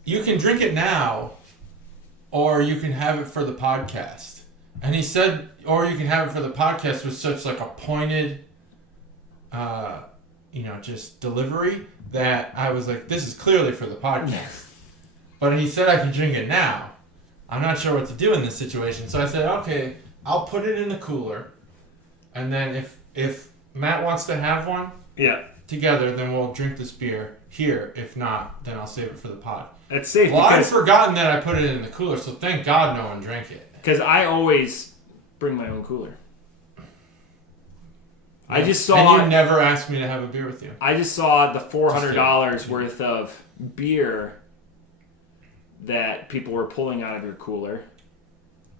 You can drink it now, or you can have it for the podcast. And he said, or you can have it for the podcast with such like a pointed, just delivery that I was like, this is clearly for the podcast. But he said I can drink it now. I'm not sure what to do in this situation. So I said, okay, I'll put it in the cooler. And then if Matt wants to have one together, then we'll drink this beer here. If not, then I'll save it for the pod. That's safe. Well, I'd forgotten that I put it in the cooler, so thank God no one drank it. Because I always bring my own cooler. I just saw... And you never asked me to have a beer with you. I just saw the $400 worth of beer that people were pulling out of your cooler.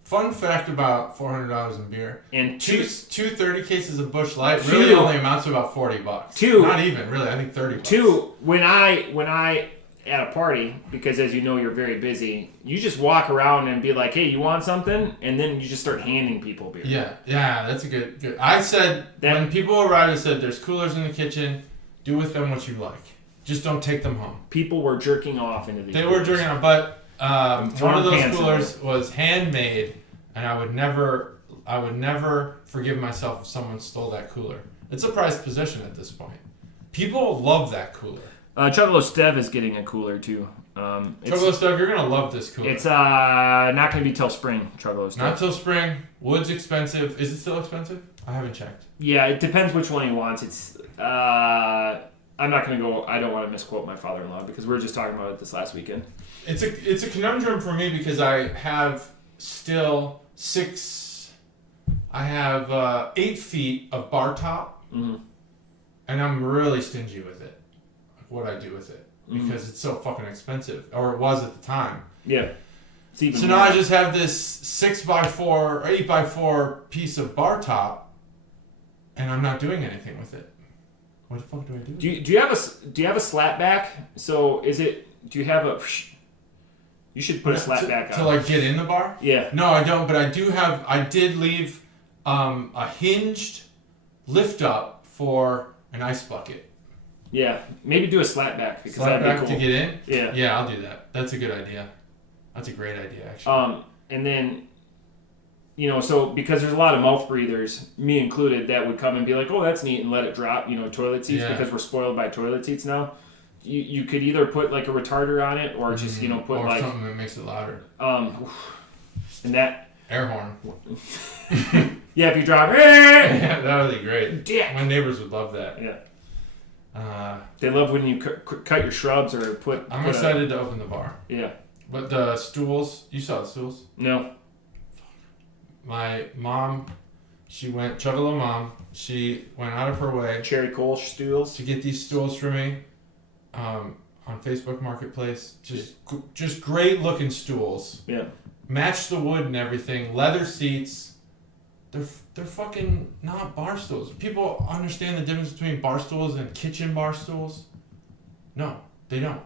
Fun fact about $400 in beer. And two 30 cases of Busch Light really only amounts to about $40. Not even, really. I think $30. When I at a party, because as you know you're very busy, you just walk around and be like, hey, you want something? And then you just start handing people beer. Yeah, that's a good. I said, when people arrived, I said, there's coolers in the kitchen. Do with them what you like. Just don't take them home. People were jerking off into these coolers. They were jerking off, but one of those coolers was handmade, and I would never forgive myself if someone stole that cooler. It's a prized possession at this point. People love that cooler. Chuggalo Stev is getting a cooler too. Chuggalo Stev, you're gonna love this cooler. It's not gonna be till spring. Chuggalo Stev. Not till spring. Wood's expensive. Is it still expensive? I haven't checked. Yeah, it depends which one he wants. It's I'm not gonna go. I don't want to misquote my father-in-law because we were just talking about it this last weekend. It's a conundrum for me because I have still 8 feet of bar top, and I'm really stingy with it. What I do with it because it's so fucking expensive, or it was at the time. Yeah. So now I just have this 6x4 or 8x4 piece of bar top, and I'm not doing anything with it. What the fuck do I do? Do you have a slat back? So do you have a? You should put a slat back on to like get in the bar. Yeah. No, I don't. But I did leave a hinged lift up for an ice bucket. Yeah, maybe do a slapback because Slap that'd back be cool. to get in? Yeah. Yeah, I'll do that. That's a good idea. That's a great idea, actually. And then, so because there's a lot of mouth breathers, me included, that would come and be like, oh, that's neat, and let it drop, toilet seats, because we're spoiled by toilet seats now. You could either put like a retarder on it or just, put or like... something that makes it louder. And that... Air horn. Yeah, if you drop... Yeah, that would be great. Dick. My neighbors would love that. Yeah. They love when you cut your shrubs or put... I'm excited to open the bar. Yeah. But the stools, you saw the stools? No. My mom, Chuggalo mom, she went out of her way. Cherry Kolsch stools. To get these stools for me on Facebook Marketplace. Just great looking stools. Yeah. Match the wood and everything. Leather seats. They're fucking not bar stools. People understand the difference between bar stools and kitchen bar stools? No, they don't.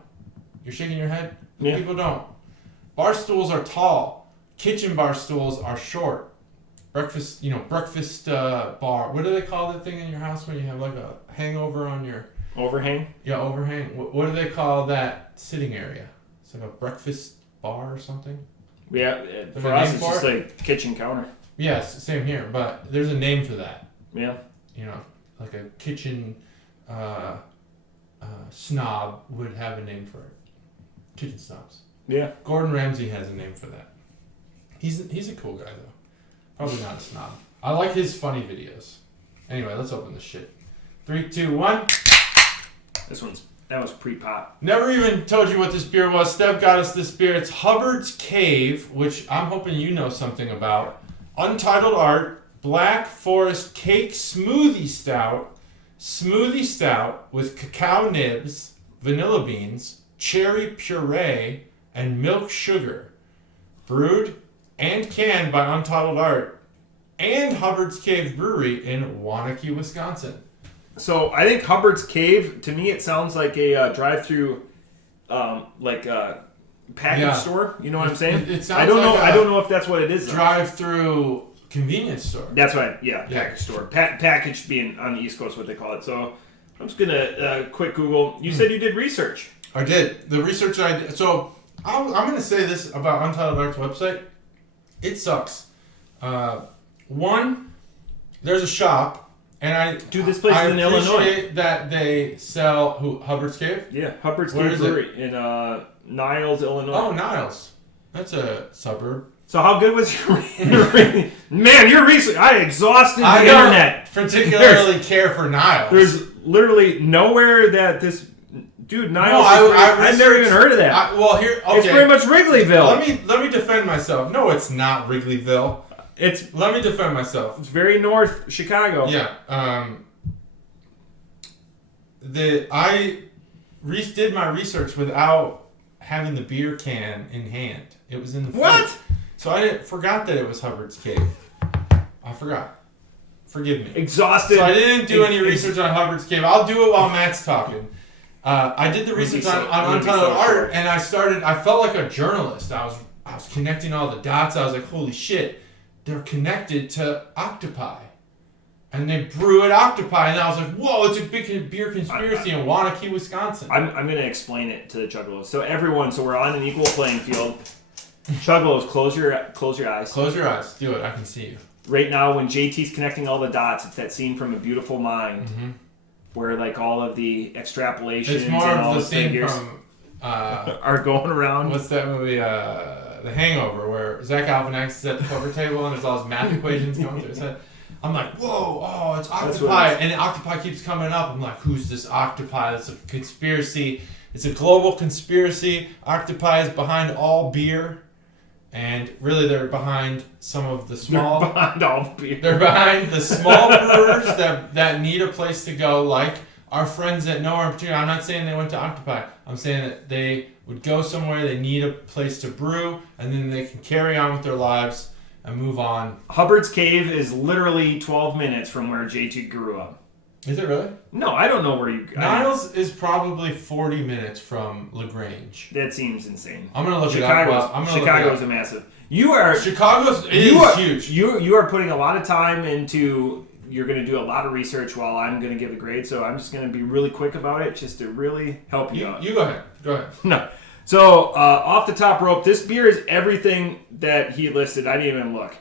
You're shaking your head? Yeah. People don't. Bar stools are tall. Kitchen bar stools are short. Breakfast bar. What do they call that thing in your house when you have like a hangover on your... Overhang? Yeah, overhang. What do they call that sitting area? It's like a breakfast bar or something? Yeah, for us it's just like kitchen counter. Yes, same here, but there's a name for that. Yeah. Like a kitchen snob would have a name for it. Kitchen snobs. Yeah. Gordon Ramsay has a name for that. He's a cool guy, though. Probably not a snob. I like his funny videos. Anyway, let's open this shit. 3, 2, 1. That was pre-pop. Never even told you what this beer was. Steph got us this beer. It's Hubbard's Cave, which I'm hoping you know something about. Untitled Art, Black Forest Cake Smoothie Stout. Smoothie Stout with cacao nibs, vanilla beans, cherry puree, and milk sugar. Brewed and canned by Untitled Art and Hubbard's Cave Brewery in Waunakee, Wisconsin. So I think Hubbard's Cave, to me, it sounds like a drive-through, like a package store. You know what I'm saying? It sounds I don't like know. I don't know if that's what it is. Drive-through convenience store. That's right. Yeah, package store. Package being on the East Coast, what they call it. So I'm just gonna quick Google. You said you did research. I did the research I did. So I'm gonna say this about Untitled Art's website. It sucks. One, there's a shop. And this place is in Illinois. I appreciate that they sell Hubbard's Cave. Yeah, Hubbard's Cave Brewery in Niles, Illinois. Oh, Niles, that's a suburb. So how good was your man? Your research. I exhausted the internet. Particularly care for Niles. There's literally nowhere that this dude Niles. No, I've never even heard of that. Okay. It's pretty much Wrigleyville. Let me defend myself. No, it's not Wrigleyville. Let me defend myself. It's very north Chicago. Yeah. I did my research without having the beer can in hand. It was in the fridge. What? So I forgot that it was Hubbard's Cave. I forgot. Forgive me. Exhausted. So I didn't do any research on Hubbard's Cave. I'll do it while Matt's talking. I did the research on Untitled Art, and I felt like a journalist. I was connecting all the dots. I was like, holy shit. They're connected to octopi. And they brew at octopi. And I was like, whoa, it's a big beer conspiracy in Waunakee, Wisconsin. I'm going to explain it to the Chuggalos. So we're on an equal playing field. Chuggalos, close your eyes. Close your eyes. Do it. I can see you. Right now, when JT's connecting all the dots, it's that scene from A Beautiful Mind where like all of the extrapolations it's more and of all the the scene figures from are going around. What's that movie? The Hangover, where Zach Galifianakis is at the poker table and there's all his math equations going through his head. I'm like, whoa, it's octopi, and the octopi keeps coming up. I'm like, who's this octopi? It's a conspiracy. It's a global conspiracy. Octopi is behind all beer, and really they're behind some of the small. They're behind all beer. They're behind the small brewers that need a place to go, like our friends at Nowhere in Particular. I'm not saying they went to Octopi. I'm saying that they would go somewhere, they need a place to brew, and then they can carry on with their lives and move on. Hubbard's Cave is literally 12 minutes from where JT grew up. Is it really? No, I don't know where you... Niles is probably 40 minutes from LaGrange. That seems insane. I'm going to look it up. Chicago's a massive... Chicago's huge. You are putting a lot of time into you're going to do a lot of research while I'm going to give a grade, so I'm just going to be really quick about it just to really help you out. You go ahead. Go ahead. No. So, off the top rope, this beer is everything that he listed. I didn't even look.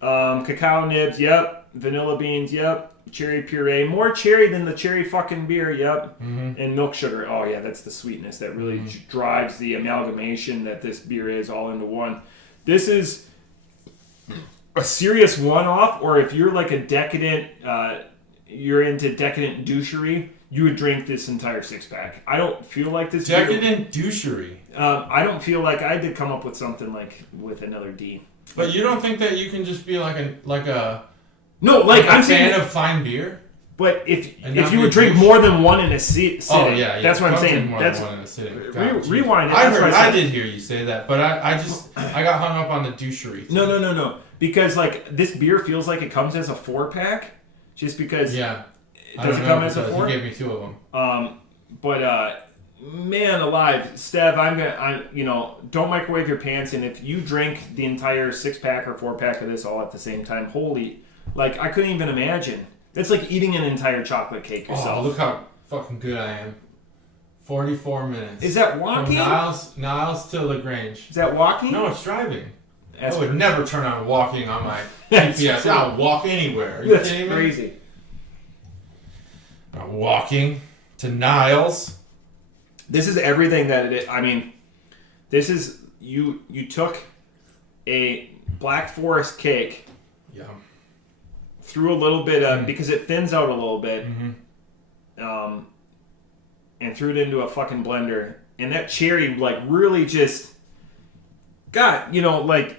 Cacao nibs, yep. Vanilla beans, yep. Cherry puree. More cherry than the cherry fucking beer, yep. Mm-hmm. And milk sugar. Oh, yeah, that's the sweetness that really drives the amalgamation that this beer is all into one. This is a serious one-off, or if you're like a decadent, you're into decadent douchery, you would drink this entire six-pack. I don't feel like this Decadent douchery. I don't feel like I did come up with something like with another D. But you don't think that you can just be like a no, like I'm fan saying, of fine beer? But if not you would drink more than one in a sitting, oh yeah, that's what I'm saying. More That's than one in a sitting. Rewind it. I did hear you say that, but I got hung up on the douchery thing. No. Because like this beer feels like it comes as a 4-pack, just because. Yeah. Does it come as a 4? You gave me 2 of them. But man alive, Stev, don't microwave your pants, and if you drink the entire 6-pack or 4-pack of this all at the same time, I couldn't even imagine. It's like eating an entire chocolate cake yourself. Oh, look how fucking good I am. 44 minutes. Is that walking? From Niles to LaGrange. Is that walking? No, it's driving. I would never turn on walking on my GPS. I'll walk anywhere. Are you kidding me? That's crazy. I'm walking to Niles. This is everything that it. I mean, this is you took a Black Forest cake. Yeah. Threw a little bit of because it thins out a little bit. Mm-hmm. And threw it into a fucking blender, and that cherry really just. God,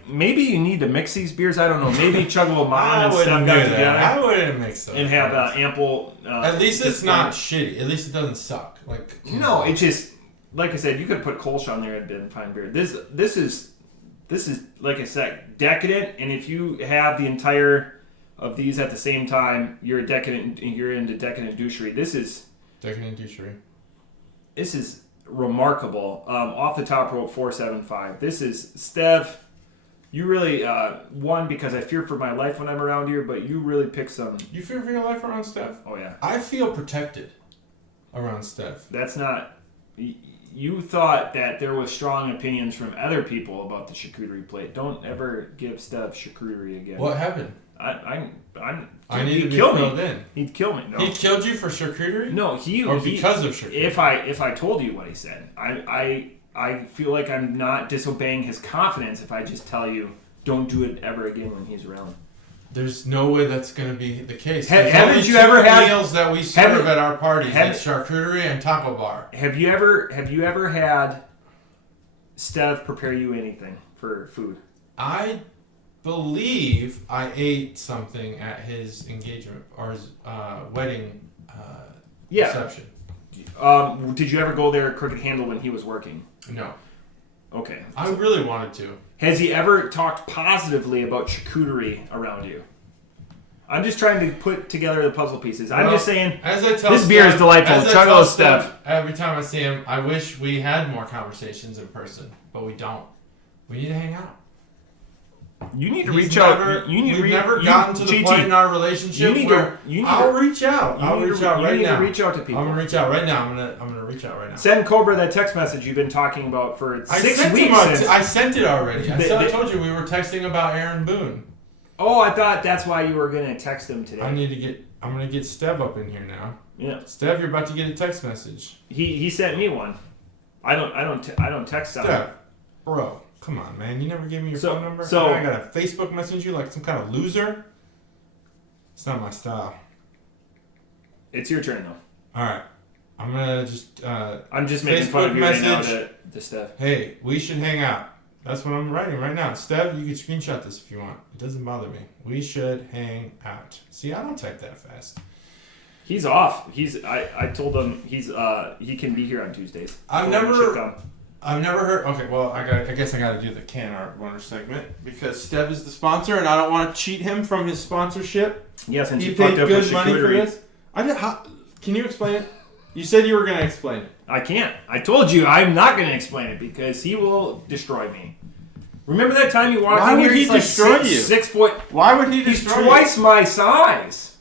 maybe you need to mix these beers. I don't know. Maybe Chuggalo Mom and stuff got together. I wouldn't mix them. And have ample. At least it's not shitty. At least it doesn't suck. No, it just like I said, you could put Kolsch on there and been fine beer. This is like I said, decadent. And if you have the entire of these at the same time, you're into decadent douchery. This is decadent douchery. This is remarkable. Off the top rope 475. This is Stev. You really won because I fear for my life when I'm around here, but you really picked some. You fear for your life around Stev? Oh yeah. I feel protected around Stev. That's not. You thought that there was strong opinions from other people about the charcuterie plate. Don't ever give Stev charcuterie again. What happened? I need to be filled in. He'd kill me. No. He killed you for charcuterie? No, because of charcuterie. If I told you what he said, I feel like I'm not disobeying his confidence if I just tell you don't do it ever again when he's around. There's no way that's going to be the case. Haven't you ever had meals that we serve at our parties? It's charcuterie and taco bar. Have you ever had Stev prepare you anything for food? I believe I ate something at his engagement or his wedding reception. Did you ever go there crooked handle when he was working? No. Okay. I really wanted to. Has he ever talked positively about charcuterie around you? I'm just trying to put together the puzzle pieces. I'm just saying, as I tell this beer is delightful. Chuggalo stuff. Every time I see him, I wish we had more conversations in person, but we don't. We need to hang out. You need to reach out. We've never gotten to the point in our relationship where I'll reach out. I'll reach out right now. You need to reach out to people. I'm gonna reach out right now. I'm gonna reach out right now. Send Cobra that text message you've been talking about for 6 weeks. I sent it already. I told you we were texting about Aaron Boone. Oh, I thought that's why you were gonna text him today. I'm gonna get Stev up in here now. Yeah. Stev, you're about to get a text message. He sent me one. I don't text him. Stev, bro. Come on, man. You never gave me your phone number? So I got to Facebook message you like some kind of loser? It's not my style. It's your turn, though. All right. I'm going to just... I'm just making fun of you right now to Stev. Hey, we should hang out. That's what I'm writing right now. Stev, you can screenshot this if you want. It doesn't bother me. We should hang out. See, I don't type that fast. He's off. I told him he can be here on Tuesdays. I've never heard... Okay, well, I guess I got to do the Can Art Runner segment because Stev is the sponsor and I don't want to cheat him from his sponsorship. Yes, and he paid good money for this. Can you explain it? You said you were going to explain it. I can't. I told you I'm not going to explain it because he will destroy me. Remember that time you walked in here? Why would he destroy you? 6 foot. Why would he destroy you? He's twice my size.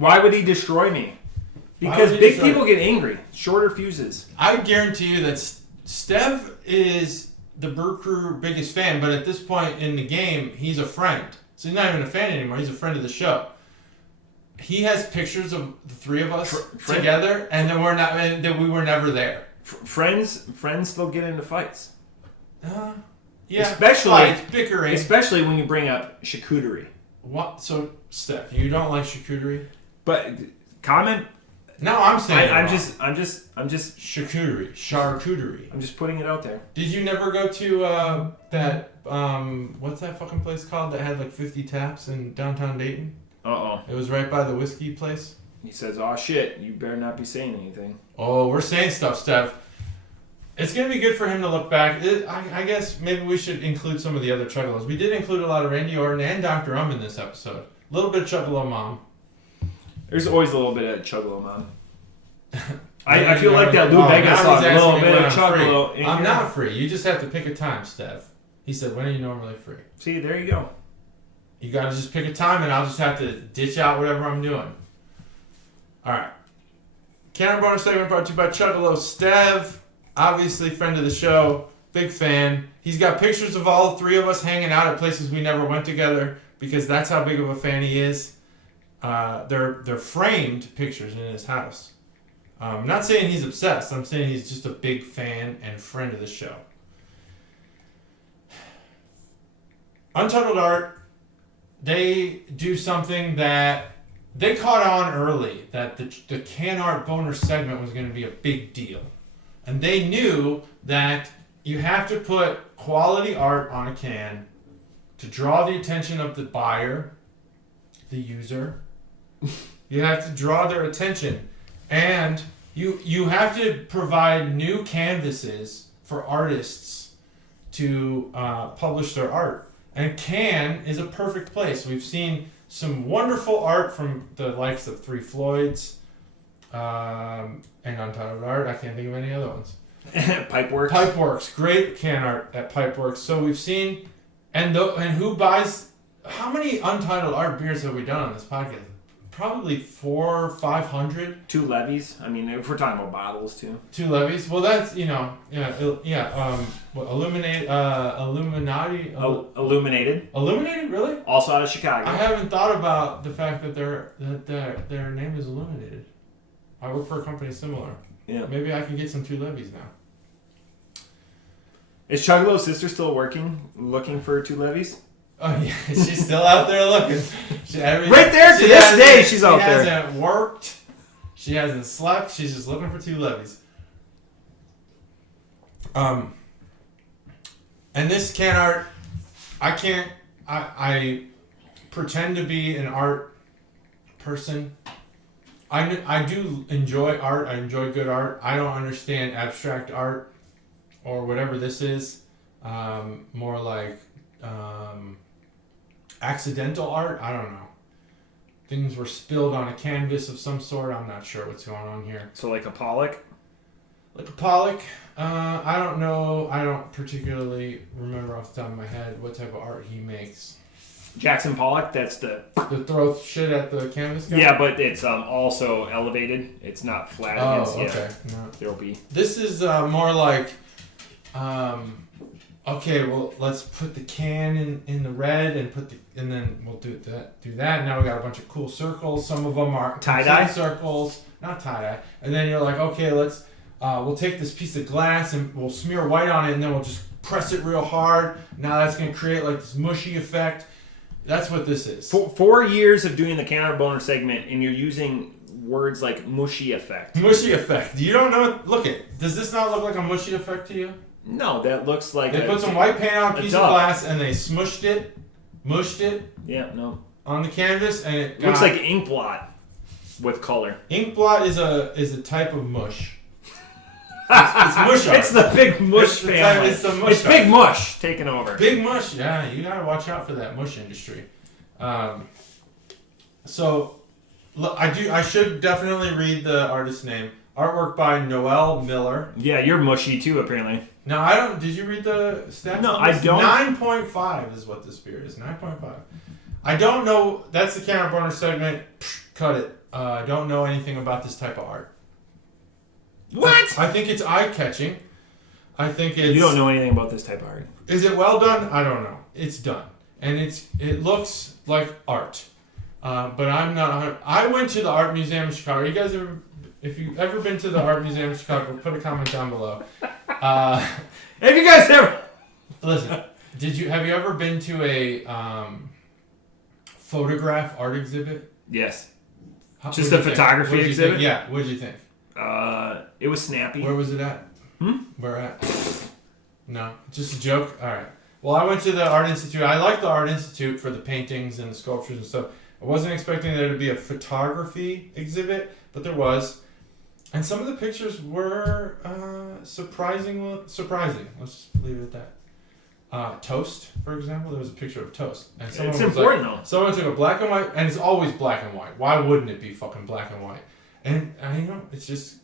Why would he destroy me? Because big people get angry. Shorter fuses. I guarantee you that Stev is the Brew Crew biggest fan, but at this point in the game, he's a friend. So he's not even a fan anymore. He's a friend of the show. He has pictures of the three of us together, and then we were never there. Friends still get into fights. Yeah, especially fights, bickering. Especially when you bring up charcuterie. What? So, Steph, you don't like charcuterie? But comment. No, I'm saying I'm just charcuterie. I'm just putting it out there. Did you never go to that what's that fucking place called that had like 50 taps in downtown Dayton? It was right by the whiskey place. He says, "Oh shit, you better not be saying anything." Oh, we're saying stuff, Steph. It's gonna be good for him to look back. I guess maybe we should include some of the other Chuggalos. We did include a lot of Randy Orton and Dr. in this episode. A little bit of Chuggalo Mom. There's always a little bit of Chuggalo Mom. I feel like that Lou Bega song. A little bit of Chuggalo. I'm not free. You just have to pick a time, Steph. He said, "When are you normally free?" See, there you go. You gotta just pick a time, and I'll just have to ditch out whatever I'm doing. All right. Cannon bonus segment brought to you by Chuggalo. Stev, obviously friend of the show, big fan. He's got pictures of all three of us hanging out at places we never went together because that's how big of a fan he is. They're framed pictures in his house. I'm not saying he's obsessed. I'm saying he's just a big fan and friend of the show. Untitled Art, they do something that they caught on early, that the can art boner segment was going to be a big deal. And they knew that you have to put quality art on a can to draw the attention of the buyer, the user. You have to draw their attention. And you have to provide new canvases for artists to publish their art. And can is a perfect place. We've seen some wonderful art from the likes of Three Floyds and Untitled Art. I can't think of any other ones. Pipeworks. Pipeworks. Great can art at Pipeworks. So we've seen, and who buys, how many Untitled Art beers have we done on this podcast? Probably 400 or 500. 2 levies. I mean, if we're talking about bottles too. 2 levies. Well, that's Illuminated. Illuminated, really? Also out of Chicago. I haven't thought about the fact that their name is Illuminated. I work for a company similar. Yeah. Maybe I can get some 2 levies now. Is Chuggalo's sister still looking for 2 levies? Oh yeah, she's still out there looking. Right there to this day, she's out there. She hasn't worked. She hasn't slept. She's just looking for 2 levies. And this can art, I pretend to be an art person. I do enjoy art. I enjoy good art. I don't understand abstract art or whatever this is. More like accidental art. I don't know. Things were spilled on a canvas of some sort. I'm not sure what's going on here. So like a Pollock? Like a Pollock. I don't know. I don't particularly remember off the top of my head what type of art he makes. Jackson Pollock, that's the throw shit at the canvas guy? Yeah, but it's also elevated. It's not flat against. Okay. Yeah. No. There'll be. This is more like, okay, well, let's put the can in the red and then we'll do that. Now we got a bunch of cool circles. Some of them are tie-dye circles, not tie-dye. And then you're like, okay, we'll take this piece of glass and we'll smear white on it and then we'll just press it real hard. Now that's going to create like this mushy effect. That's what this is. 4 years of doing the can boner segment, and you're using words like mushy effect. Mushy effect. You don't know. Does this not look like a mushy effect to you? No, that looks like they put some white paint on a piece of glass and they mushed it. Yeah, no. On the canvas, and it looks like ink blot with color. Ink blot is a type of mush. It's mush art. It's the big mush family. It's the mush. It's big mush taking over. Big mush, yeah. You gotta watch out for that mush industry. So, I should definitely read the artist's name. Artwork by Noel Miller. Yeah, you're mushy too, apparently. No, I don't. Did you read the stats? No, I don't. 9.5 is what this beer is. 9.5. I don't know. That's the Cannon Boner segment. cut it. I don't know anything about this type of art. What? I think it's eye-catching. I think it's... You don't know anything about this type of art. Is it well done? I don't know. It's done. And it looks like art. But I'm not... I went to the Art Museum in Chicago. You guys ever... If you've ever been to the Art Museum in Chicago, put a comment down below. Have you guys ever... Listen, have you ever been to a photograph art exhibit? Yes. Just a photography exhibit? Yeah. What did you think? It was snappy. Where was it at? Where at? No, just a joke? All right. Well, I went to the Art Institute. I like the Art Institute for the paintings and the sculptures and stuff. I wasn't expecting there to be a photography exhibit, but there was. And some of the pictures were surprising. Let's just leave it at that. Toast, for example. There was a picture of toast. And it's important, though. Someone took a black and white, and it's always black and white. Why wouldn't it be fucking black and white? And, it's just,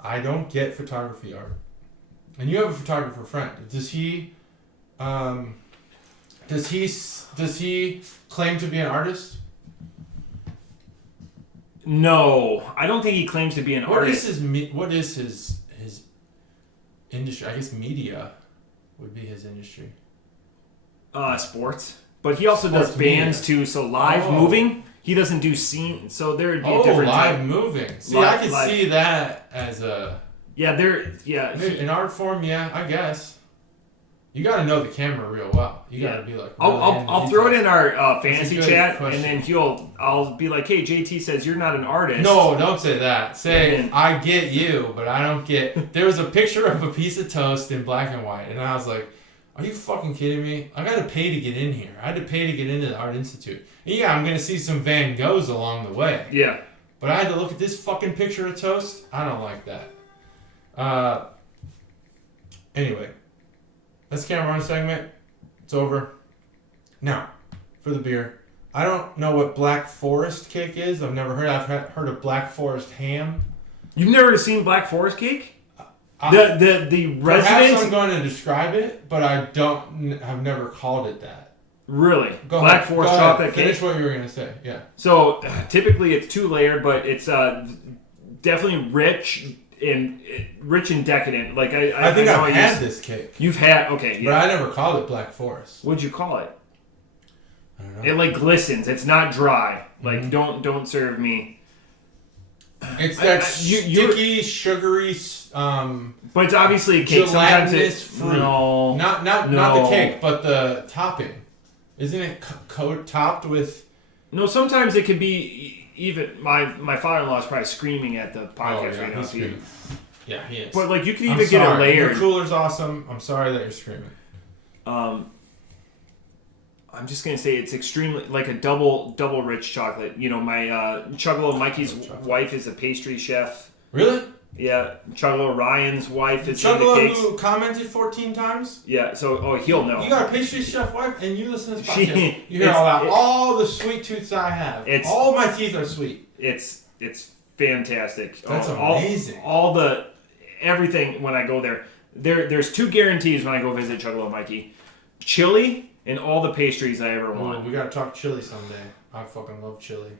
I don't get photography art. And you have a photographer friend. Does he claim to be an artist? No, I don't think he claims to be an artist. What is his industry? I guess media would be his industry. Sports. But he also does bands too, so live moving. He doesn't do scene, so there would be a different live moving. See, I could see that as a... Yeah, an art form, yeah, I guess. You got to know the camera real well. You got to be like... I'll throw it in our fantasy chat, question. And then I'll be like, hey, JT says you're not an artist. No, don't say that. Say, I get you, but I don't get... There was a picture of a piece of toast in black and white, and I was like, are you fucking kidding me? I got to pay to get in here. I had to pay to get into the Art Institute. And yeah, I'm going to see some Van Goghs along the way. Yeah. But I had to look at this fucking picture of toast. I don't like that. Anyway. That's camera on segment. It's over. Now, for the beer. I don't know what Black Forest cake is. I've never heard. I've heard of Black Forest ham. You've never seen Black Forest cake? The Perhaps resident. I'm going to describe it, but I've never called it that. Really? Black Forest chocolate cake? Finish what you were going to say, yeah. So, typically it's 2-layered, but it's definitely rich and decadent. Like I think I've had this cake. You've had, okay. Yeah. But I never called it Black Forest. What'd you call it? I don't know. It like glistens. It's not dry. Like don't serve me. It's that sticky, sugary, but it's obviously a cake. Gelatinous fruit. No, not the cake, but the topping. Isn't it topped with? No, sometimes it can be even. My father-in-law is probably screaming at the podcast right now. He's screaming. Yeah, he is. But like you can even get it layered. Your cooler's awesome. I'm sorry that you're screaming. I'm just gonna say it's extremely like a double rich chocolate. You know, my Chuggalo Mikey's wife is a pastry chef. Really? Yeah, Chuggalo Ryan's wife is Chuggalo into cakes. who commented 14 times. Yeah, so he'll know. You got a pastry chef wife, and you listen to this podcast. You hear all the sweet tooths I have. All my teeth are sweet. It's fantastic. That's amazing. Everything when I go there. There's 2 guarantees when I go visit Chuggalo Mikey: chili. And all the pastries I ever want. We gotta talk chili someday. I fucking love chili.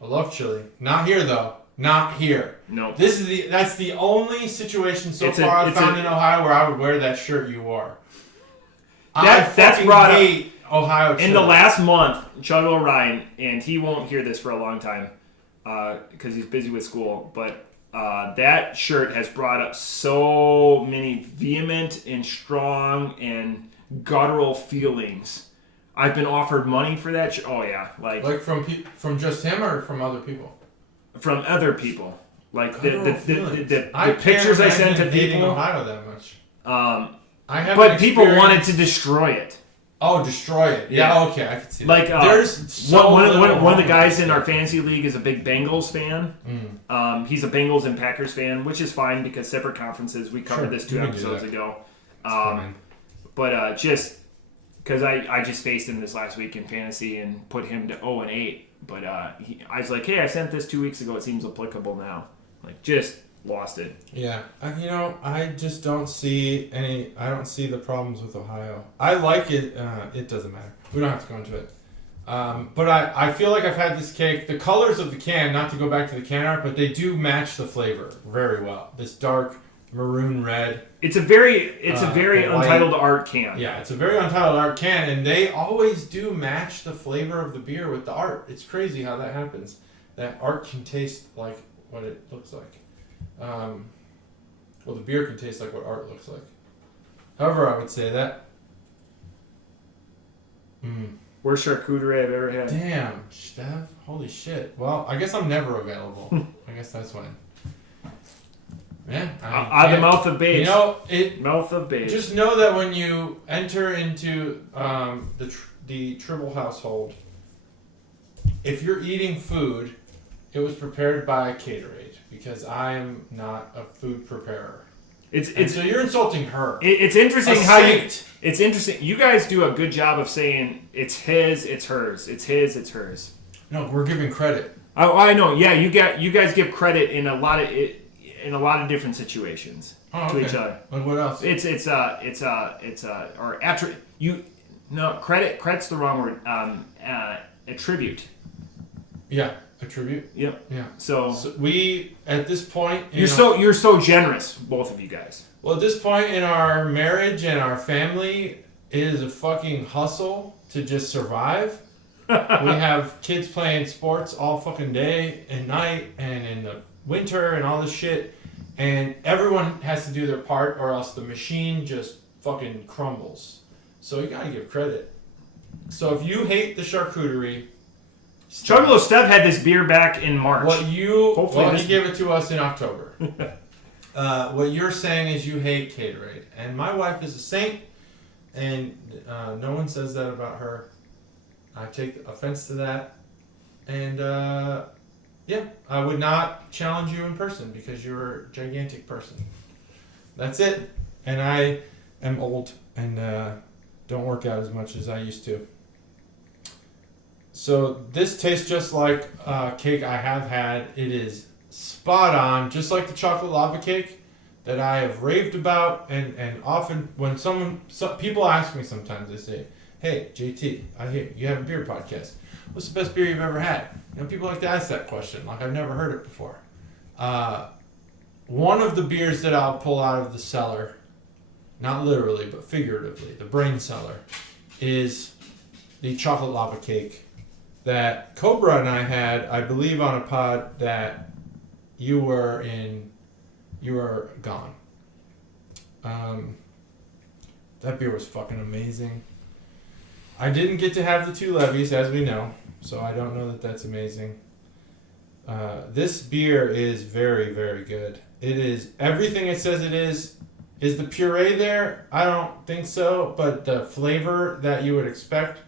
I love chili. Not here though. Not here. No. That's the only situation so far I've found in Ohio where I would wear that shirt you wore. That's brought up Ohio chili. In the last month, Chuggalo Ryan, and he won't hear this for a long time because he's busy with school, but that shirt has brought up so many vehement and strong and guttural feelings. I've been offered money for that. Oh yeah, like from just him or from other people? From other people. Like the I pictures I sent to people. Ohio that much. But people wanted to destroy it. Oh, destroy it. Yeah, okay, I can see that. Like there's one of the guys in our fantasy league is a big Bengals fan. He's a Bengals and Packers fan, which is fine because separate conferences. We covered this 2 episodes ago. But just because I just faced him this last week in fantasy and put him to 0-8. But I was like, hey, I sent this 2 weeks ago. It seems applicable now. Like, just lost it. Yeah. I just don't see I don't see the problems with Ohio. I like it. It doesn't matter. We don't have to go into it. But I feel like I've had this cake. The colors of the can, not to go back to the can art, but they do match the flavor very well. This dark maroon red. It's a very white. Untitled art can. Yeah, it's a very Untitled art can, and they always do match the flavor of the beer with the art. It's crazy how that happens. That art can taste like what it looks like. Well, the beer can taste like what art looks like. However, I would say that. Worst charcuterie I've ever had. Damn, Steph. Holy shit. Well, I guess I'm never available. I guess that's when. Man, out of the mouth of babes. You know, mouth of babes. Just know that when you enter into the Tribble household, if you're eating food, it was prepared by Caterade, because I am not a food preparer. So you're insulting her. It's interesting it's interesting. You guys do a good job of saying it's his, it's hers. It's his, it's hers. No, we're giving credit. Oh, I know. Yeah, you guys give credit in a lot of different situations to each other. Like what else? Credit's the wrong word. Attribute. Yeah, attribute. Yep. Yeah. So we at this point you're so generous, both of you guys. Well, at this point in our marriage and our family, it is a fucking hustle to just survive. We have kids playing sports all fucking day and night and in the winter and all this shit. And everyone has to do their part or else the machine just fucking crumbles. So you gotta give credit. So if you hate the charcuterie... Chuggalo Steph had this beer back in March. He gave it to us in October. What you're saying is you hate Caterade. And my wife is a saint, and no one says that about her. I take offense to that. And, I would not challenge you in person because you're a gigantic person. That's it. And I am old and don't work out as much as I used to. So this tastes just like cake I have had. It is spot on, just like the chocolate lava cake that I have raved about. And often when some people ask me sometimes, they say, "Hey, JT, I hear you have a beer podcast. What's the best beer you've ever had?" You know, people like to ask that question. Like, I've never heard it before. One of the beers that I'll pull out of the cellar, not literally, but figuratively, the brain cellar, is the chocolate lava cake that Cobra and I had, I believe, on a pod that you were gone. That beer was fucking amazing. I didn't get to have the 2 levies, as we know, so I don't know that that's amazing. This beer is very, very good. It is everything it says it is. Is the puree there? I don't think so, but the flavor that you would expect,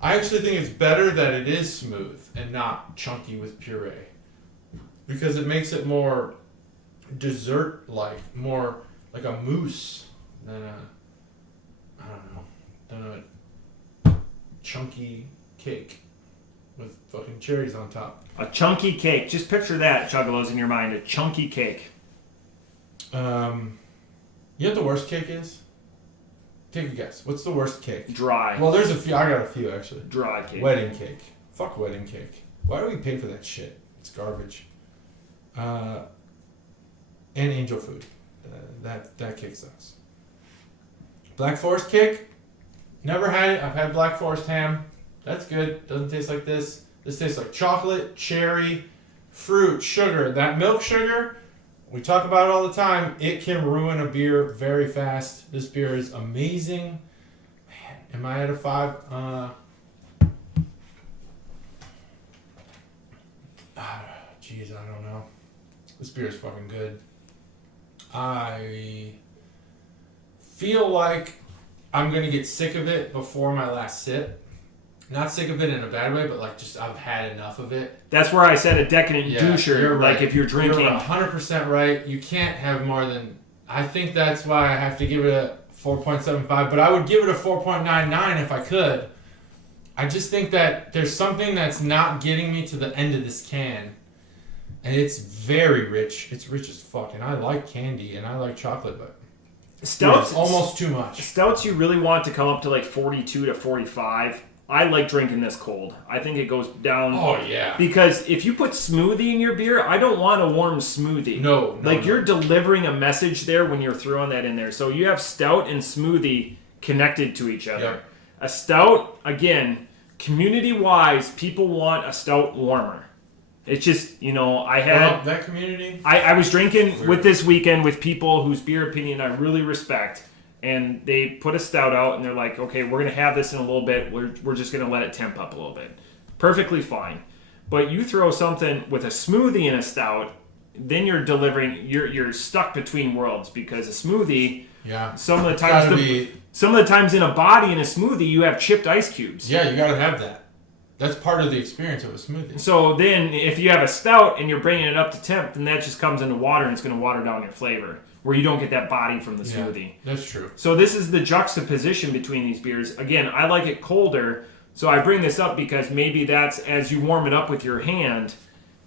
I actually think it's better that it is smooth and not chunky with puree, because it makes it more dessert-like, more like a mousse than a chunky cake with fucking cherries on top. A chunky cake. Just picture that, Chuggalos, in your mind. A chunky cake. You know what the worst cake is? Take a guess. What's the worst cake? Dry. Well, there's a few. I got a few, actually. Dry cake. Wedding cake. Fuck wedding cake. Why do we pay for that shit? It's garbage. And angel food. That cake sucks. Black Forest cake? Never had it. I've had Black Forest ham. That's good. Doesn't taste like this. This tastes like chocolate, cherry, fruit, sugar. That milk sugar, we talk about it all the time. It can ruin a beer very fast. This beer is amazing. Man, am I at a 5? Jeez, I don't know. This beer is fucking good. I feel like I'm going to get sick of it before my last sip. Not sick of it in a bad way, but like just I've had enough of it. That's where I said a decadent doucher. You're right. Like if you're drinking. You're 100% right. You can't have more than... I think that's why I have to give it a 4.75, but I would give it a 4.99 if I could. I just think that there's something that's not getting me to the end of this can. And it's very rich. It's rich as fuck. And I like candy and I like chocolate, but Stouts almost too much. Stouts you really want to come up to like 42 to 45. I like drinking this cold. I think it goes down. Oh, yeah. Because if you put smoothie in your beer, I don't want a warm smoothie. No. You're delivering a message there when you're throwing that in there. So you have stout and smoothie connected to each other. Yep. A stout, again, community-wise, people want a stout warmer. It's just, I had... that community... I was drinking with this weekend with people whose beer opinion I really respect. And they put a stout out, and they're like, okay, we're going to have this in a little bit. We're just going to let it temp up a little bit. Perfectly fine. But you throw something with a smoothie and a stout, then you're delivering, you're stuck between worlds. Because a smoothie, some of the times in a body in a smoothie, you have chipped ice cubes. Yeah, you got to have that. That's part of the experience of a smoothie. So then if you have a stout and you're bringing it up to temp, then that just comes into water, and it's going to water down your flavor, where you don't get that body from the smoothie. That's true. So this is the juxtaposition between these beers. Again, I like it colder, so I bring this up because maybe that's, as you warm it up with your hand,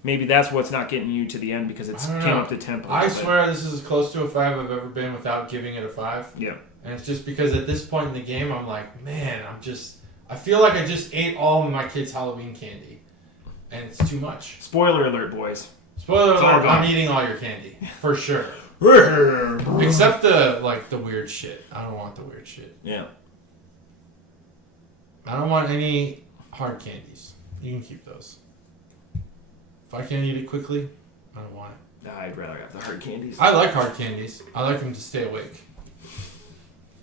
maybe that's what's not getting you to the end because it's came up to temp. I swear this is as close to a 5 I've ever been without giving it a 5. Yeah. And it's just because at this point in the game, I'm like, man, I feel like I just ate all of my kids' Halloween candy. And it's too much. Spoiler alert, boys. Spoiler alert, I'm eating all your candy. For sure. Except the weird shit. I don't want the weird shit. Yeah. I don't want any hard candies. You can keep those. If I can't eat it quickly, I don't want it. I'd rather have the hard candies. I like hard candies. I like them to stay awake.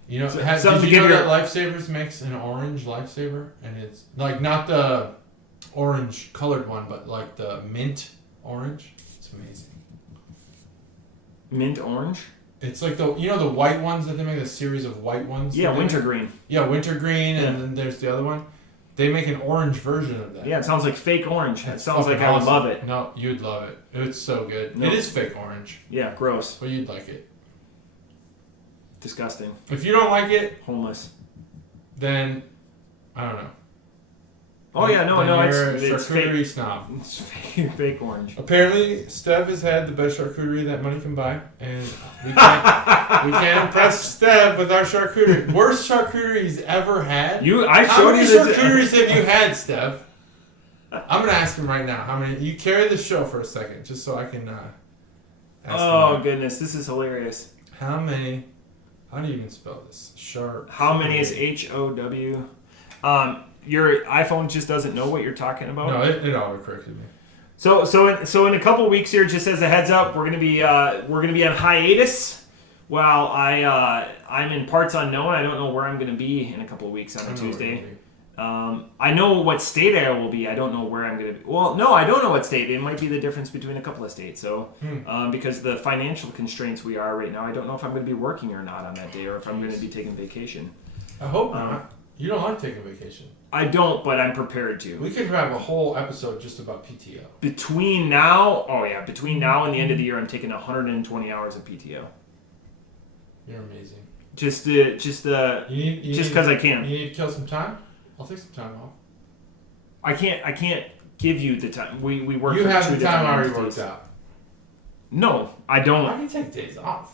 Did you know that Lifesavers makes an orange Lifesaver? And it's like not the orange colored one, but like the mint orange. It's amazing. Mint orange? It's like the white ones that they make, a series of white ones. Yeah, wintergreen. Yeah, wintergreen, and then there's the other one. They make an orange version of that. Yeah, it sounds like fake orange. It sounds like awesome. I would love it. No, you'd love it. It's so good. No. It is fake orange. Yeah, gross. But you'd like it. Disgusting. If you don't like it, homeless. Then I don't know. Oh yeah, no, it's fake snob. It's fake orange. Apparently, Stev has had the best charcuterie that money can buy, and we can't impress Stev with our charcuterie. Worst charcuterie he's ever had. How many charcuteries have you had, Stev? I'm gonna ask him right now. How many? You carry the show for a second, just so I can. Ask him. Goodness, this is hilarious. How many? How do you even spell this? How many is HOW? Your iPhone just doesn't know what you're talking about. No, it auto-corrected me. So in a couple weeks here, just as a heads up, we're gonna be on hiatus. While I'm in parts unknown. I don't know where I'm gonna be in a couple of weeks on a Tuesday. I know what state I will be. I don't know where I'm gonna be. Well, no, I don't know what state. It might be the difference between a couple of states. So because the financial constraints we are right now, I don't know if I'm gonna be working or not on that day, or if I'm gonna be taking vacation. I hope not. You don't like taking vacation. I don't, but I'm prepared to. We could have a whole episode just about PTO. Between now and the end of the year, I'm taking 120 hours of PTO. You're amazing. Just because I can. You need to kill some time? I'll take some time off. I can't give you the time. We work. You for have two the time already entities. worked out. No, I don't. Why do you take days off?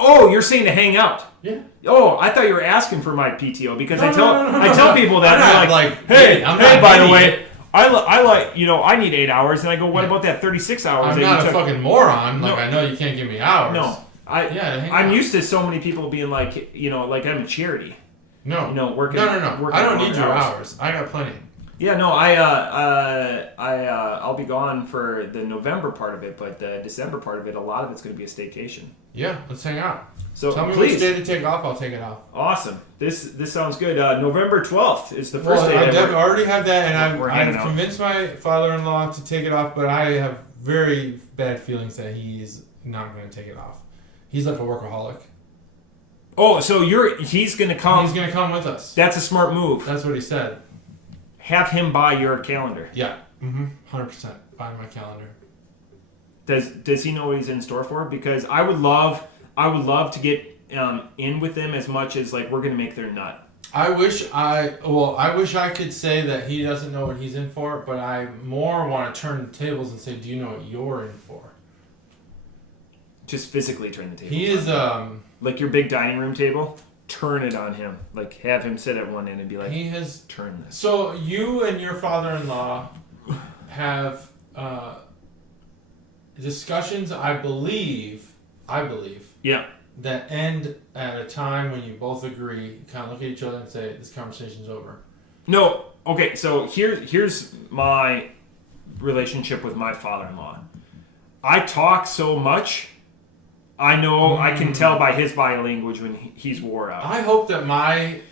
Oh, you're saying to hang out? Yeah. Oh, I thought you were asking for my PTO because I tell people that I'm they're like, hey, by the way, I like I need 8 hours, and I go, what about that 36 hours? I'm not a fucking moron. Like I know you can't give me hours. No, I'm used to so many people being like, like I'm a charity. No. Working. No. I don't need your hours. I got plenty. Yeah, no, I'll be gone for the November part of it, but the December part of it, a lot of it's going to be a staycation. Yeah, let's hang out. So tell me please. which day to take off. I'll take it off. Awesome. This sounds good. November 12th is the first day. I already have that, and I've convinced my father-in-law to take it off, but I have very bad feelings that he's not going to take it off. He's like a workaholic. Oh, so he's going to come. He's going to come with us. That's a smart move. That's what he said. Have him buy your calendar. Yeah. 100%. Buy my calendar. Does he know what he's in store for? Because I would love to get in with them as much as like we're gonna make their nut. I wish I could say that he doesn't know what he's in for, but I more want to turn the tables and say, do you know what you're in for? Just physically turn the tables. He is like your big dining room table. turn it on him. Like, have him sit at one end and be like, he has turn this. So you and your father-in-law have discussions, I believe, Yeah. that end at a time when you both agree, you kind of look at each other and say, this conversation's over. No. Okay, so here's my relationship with my father-in-law. I talk so much, I know I can tell by his body language when he's wore out. I hope that my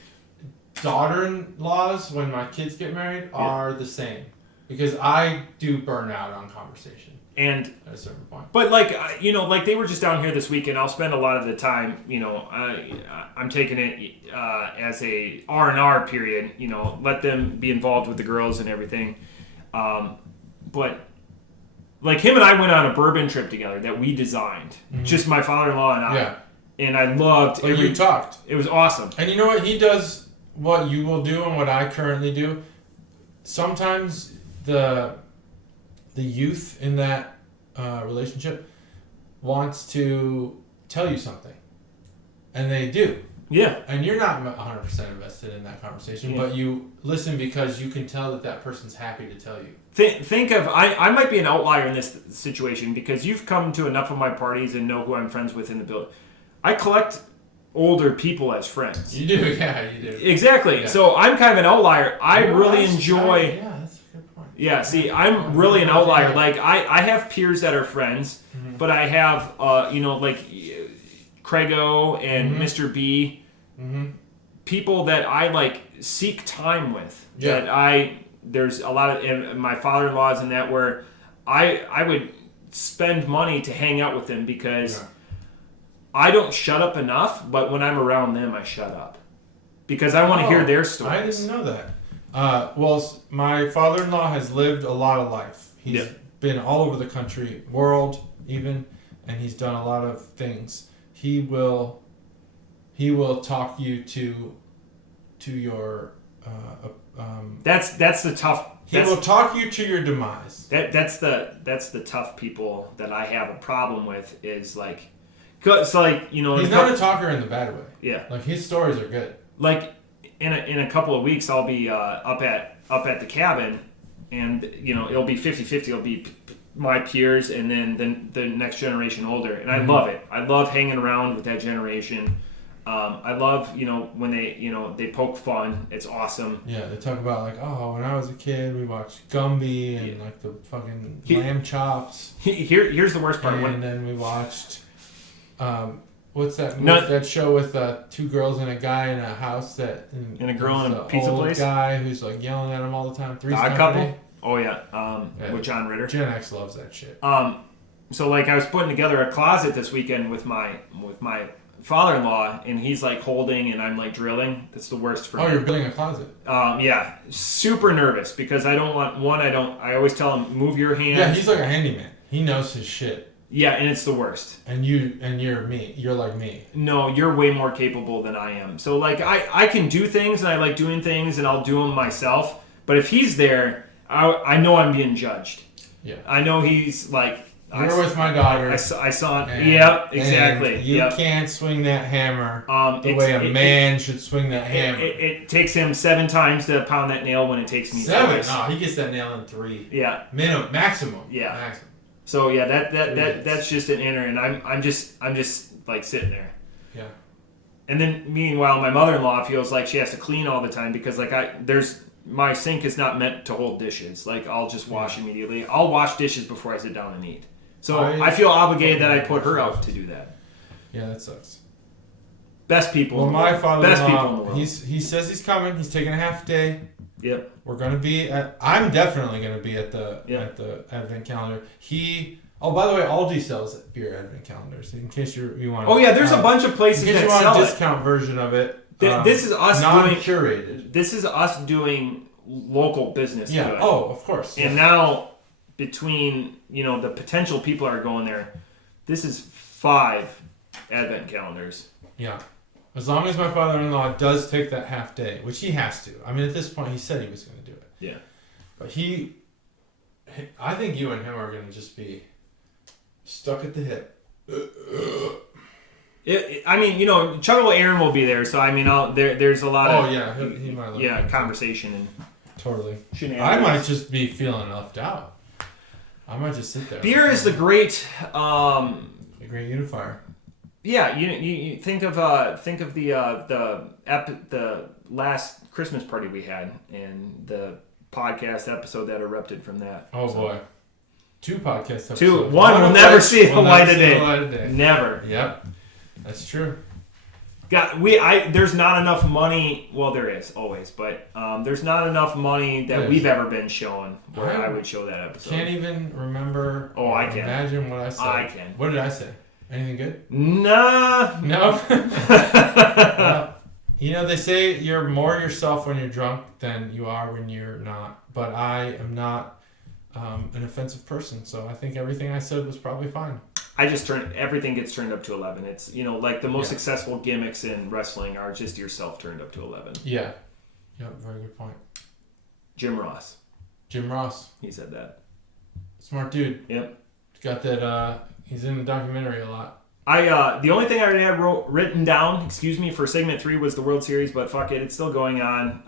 daughter-in-laws, when my kids get married, are the same. Because I do burn out on conversation. And at a certain point. But like like they were just down here this weekend. I'll spend a lot of the time, I'm taking it as a R&R period. Let them be involved with the girls and everything. But like him and I went on a bourbon trip together that we designed, just my father-in-law and I. Yeah. And I loved. But you talked. It was awesome. And you know what? He does what you will do and what I currently do. Sometimes the youth in that relationship wants to tell you something, and they do. Yeah. And you're not 100% invested in that conversation, but you listen because you can tell that person's happy to tell you. Think of I might be an outlier in this situation because you've come to enough of my parties and know who I'm friends with in the building. I collect older people as friends. You do, yeah, you do. Exactly. Yeah. So I'm kind of an outlier. I really enjoy. Yeah, that's a good point. Yeah, see, I'm really an outlier. Like, I have peers that are friends, but I have, like Craigo and Mr. B, people that I, like, seek time with. Yeah. That there's a lot of, and my father-in-law's in that where I would spend money to hang out with them because I don't shut up enough, but when I'm around them, I shut up. Because I want to hear their stories. I didn't know that. Well, my father-in-law has lived a lot of life. He's been all over the country, world even, and he's done a lot of things. He will talk you to your. That's the tough. He will talk you to your demise. That's the tough people that I have a problem with. Is like, cause like he's not a talker in the bad way. Yeah. Like his stories are good. Like. In a couple of weeks, I'll be up at the cabin, and it'll be 50-50. It'll be my peers and then the next generation older, and I love it. I love hanging around with that generation. I love when they poke fun. It's awesome. Yeah, they talk about like, oh, when I was a kid, we watched Gumby and like the fucking lamb chops. Here's the worst part. And then we watched. What's that movie, that show with two girls and a guy in a house and a girl in a pizza old place? Guy who's like yelling at him all the time. Three's Odd Company. Couple? Oh yeah, with John Ritter. Gen X loves that shit. So like I was putting together a closet this weekend with my father-in-law, and he's like holding and I'm like drilling. That's the worst for me. Oh, you're building a closet. Yeah, super nervous because I don't want I always tell him move your hands. Yeah, he's like a handyman. He knows his shit. Yeah, and it's the worst. And you're me. You're like me. No, you're way more capable than I am. So like I can do things and I like doing things and I'll do them myself. But if he's there, I know I'm being judged. Yeah. I know he's like. You're with my daughter. I saw it. Yep, exactly. You can't swing that hammer the way a man should swing that hammer. It takes him 7 times to pound that nail when it takes me 7. No, he gets that nail in 3. Yeah. Maximum. Yeah. Maximum. So yeah, that's just an inner, and I'm just like sitting there. Yeah. And then meanwhile, my mother-in-law feels like she has to clean all the time because like my sink is not meant to hold dishes. Like I'll just wash immediately. I'll wash dishes before I sit down and eat. So I feel obligated that I put her out to do that. Yeah, that sucks. Best people. Well, my father-in-law, best people in the world. He says he's coming. He's taking a half day. Yep. We're gonna be at. I'm definitely gonna be at the Advent calendar. By the way, Aldi sells beer Advent calendars in case you want. Oh yeah, there's a bunch of places in case that you want sell a discount version of it. This is us non-curated. This is us doing local business. Yeah. Good. Oh, of course. And now between the potential people are going there, this is 5 Advent calendars. Yeah. As long as my father-in-law does take that half day, which he has to. I mean, at this point, he said he was going to do it. Yeah. But I think you and him are going to just be stuck at the hip. I mean, Chuggalo Aaron will be there, so I mean, there's a lot of he might conversation and totally. shenanigans. I might just be feeling left out. I might just sit there. Beer is the great, the great unifier. Yeah, you think of the last Christmas party we had and the podcast episode that erupted from that. Oh boy, 2 podcast episodes. 2. One will never see the light of day. Never. Yep, that's true. There's not enough money. Well, there is always, but there's not enough money that we've ever been shown where I would show that episode. Can't even remember. Oh, I can. Imagine what I said. I can. What did I say? Anything good? Nah. No. Well, they say you're more yourself when you're drunk than you are when you're not. But I am not an offensive person, so I think everything I said was probably fine. Everything gets turned up to 11. It's, like the most successful gimmicks in wrestling are just yourself turned up to 11. Yeah. Yep, very good point. Jim Ross. He said that. Smart dude. Yep. Got that, he's in the documentary a lot. The only thing I already had written down, for segment 3 was the World Series, but fuck it, it's still going on.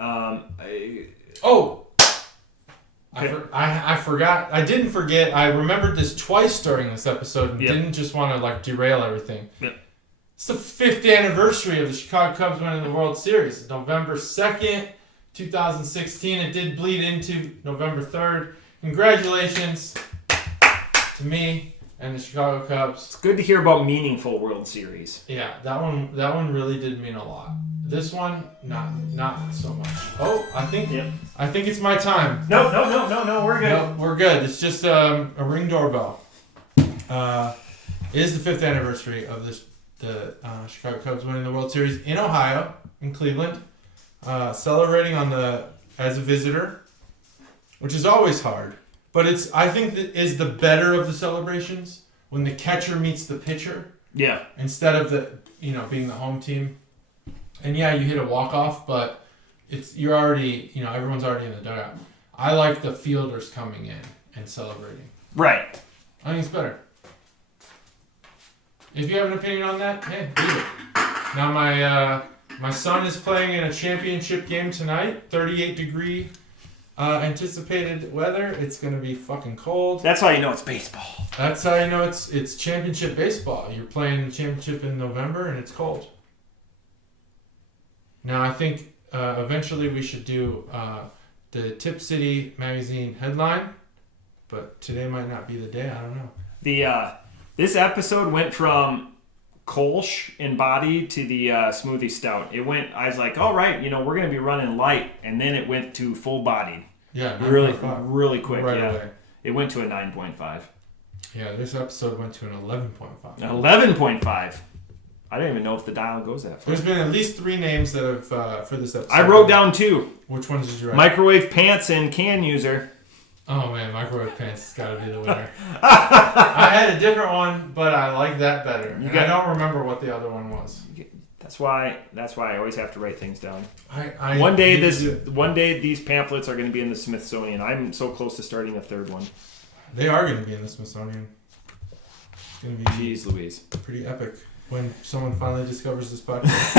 I forgot. I didn't forget. I remembered this twice during this episode and didn't just want to derail everything. Yep. It's the 5th anniversary of the Chicago Cubs winning the World Series. It's November 2nd, 2016. It did bleed into November 3rd. Congratulations to me and the Chicago Cubs. It's good to hear about meaningful World Series. Yeah, that one really did mean a lot. This one, not so much. Oh, I think it's my time. No, we're good. No, we're good. It's just a Ring doorbell. It is the 5th anniversary of the Chicago Cubs winning the World Series in Ohio, in Cleveland, celebrating as a visitor, which is always hard. But I think that is the better of the celebrations when the catcher meets the pitcher. Yeah. Instead of being the home team. And yeah, you hit a walk-off, but you're already, everyone's already in the dugout. I like the fielders coming in and celebrating. Right. I think it's better. If you have an opinion on that, hey, leave it. Now my son is playing in a championship game tonight, 38-degree anticipated weather. It's going to be fucking cold. That's how you know it's baseball. That's how you know it's championship baseball. You're playing the championship in November and it's cold. Now, I think eventually we should do the Tip City magazine headline, but today might not be the day. I don't know. This episode went from Kolsch and body to the smoothie stout. I was like, all right, we're going to be running light, and then it went to full bodied. Yeah, really quick. Right away. It went to a 9.5. Yeah, this episode went to an 11.5. 11.5. I don't even know if the dial goes that far. There's been at least 3 names that have for this episode. I wrote down 2. Which ones did you write? Microwave pants and can user. Oh man, microwave pants has got to be the winner. I had a different one, but I like that better. I don't remember what the other one was. That's why I always have to write things down. One day these pamphlets are going to be in the Smithsonian. I'm so close to starting a 3rd one. They are going to be in the Smithsonian. It's going to be Jeez Louise. Pretty epic. When someone finally discovers this podcast.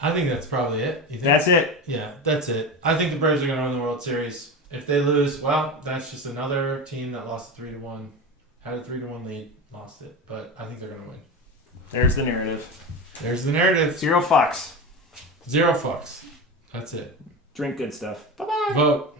I think that's probably it. You think? That's it. Yeah, that's it. I think the Braves are going to win the World Series. If they lose, well, that's just another team that lost 3-1. Had a 3-1 lead, lost it. But I think they're going to win. There's the narrative. 0 fucks. 0 fucks. That's it. Drink good stuff. Bye-bye. Vote.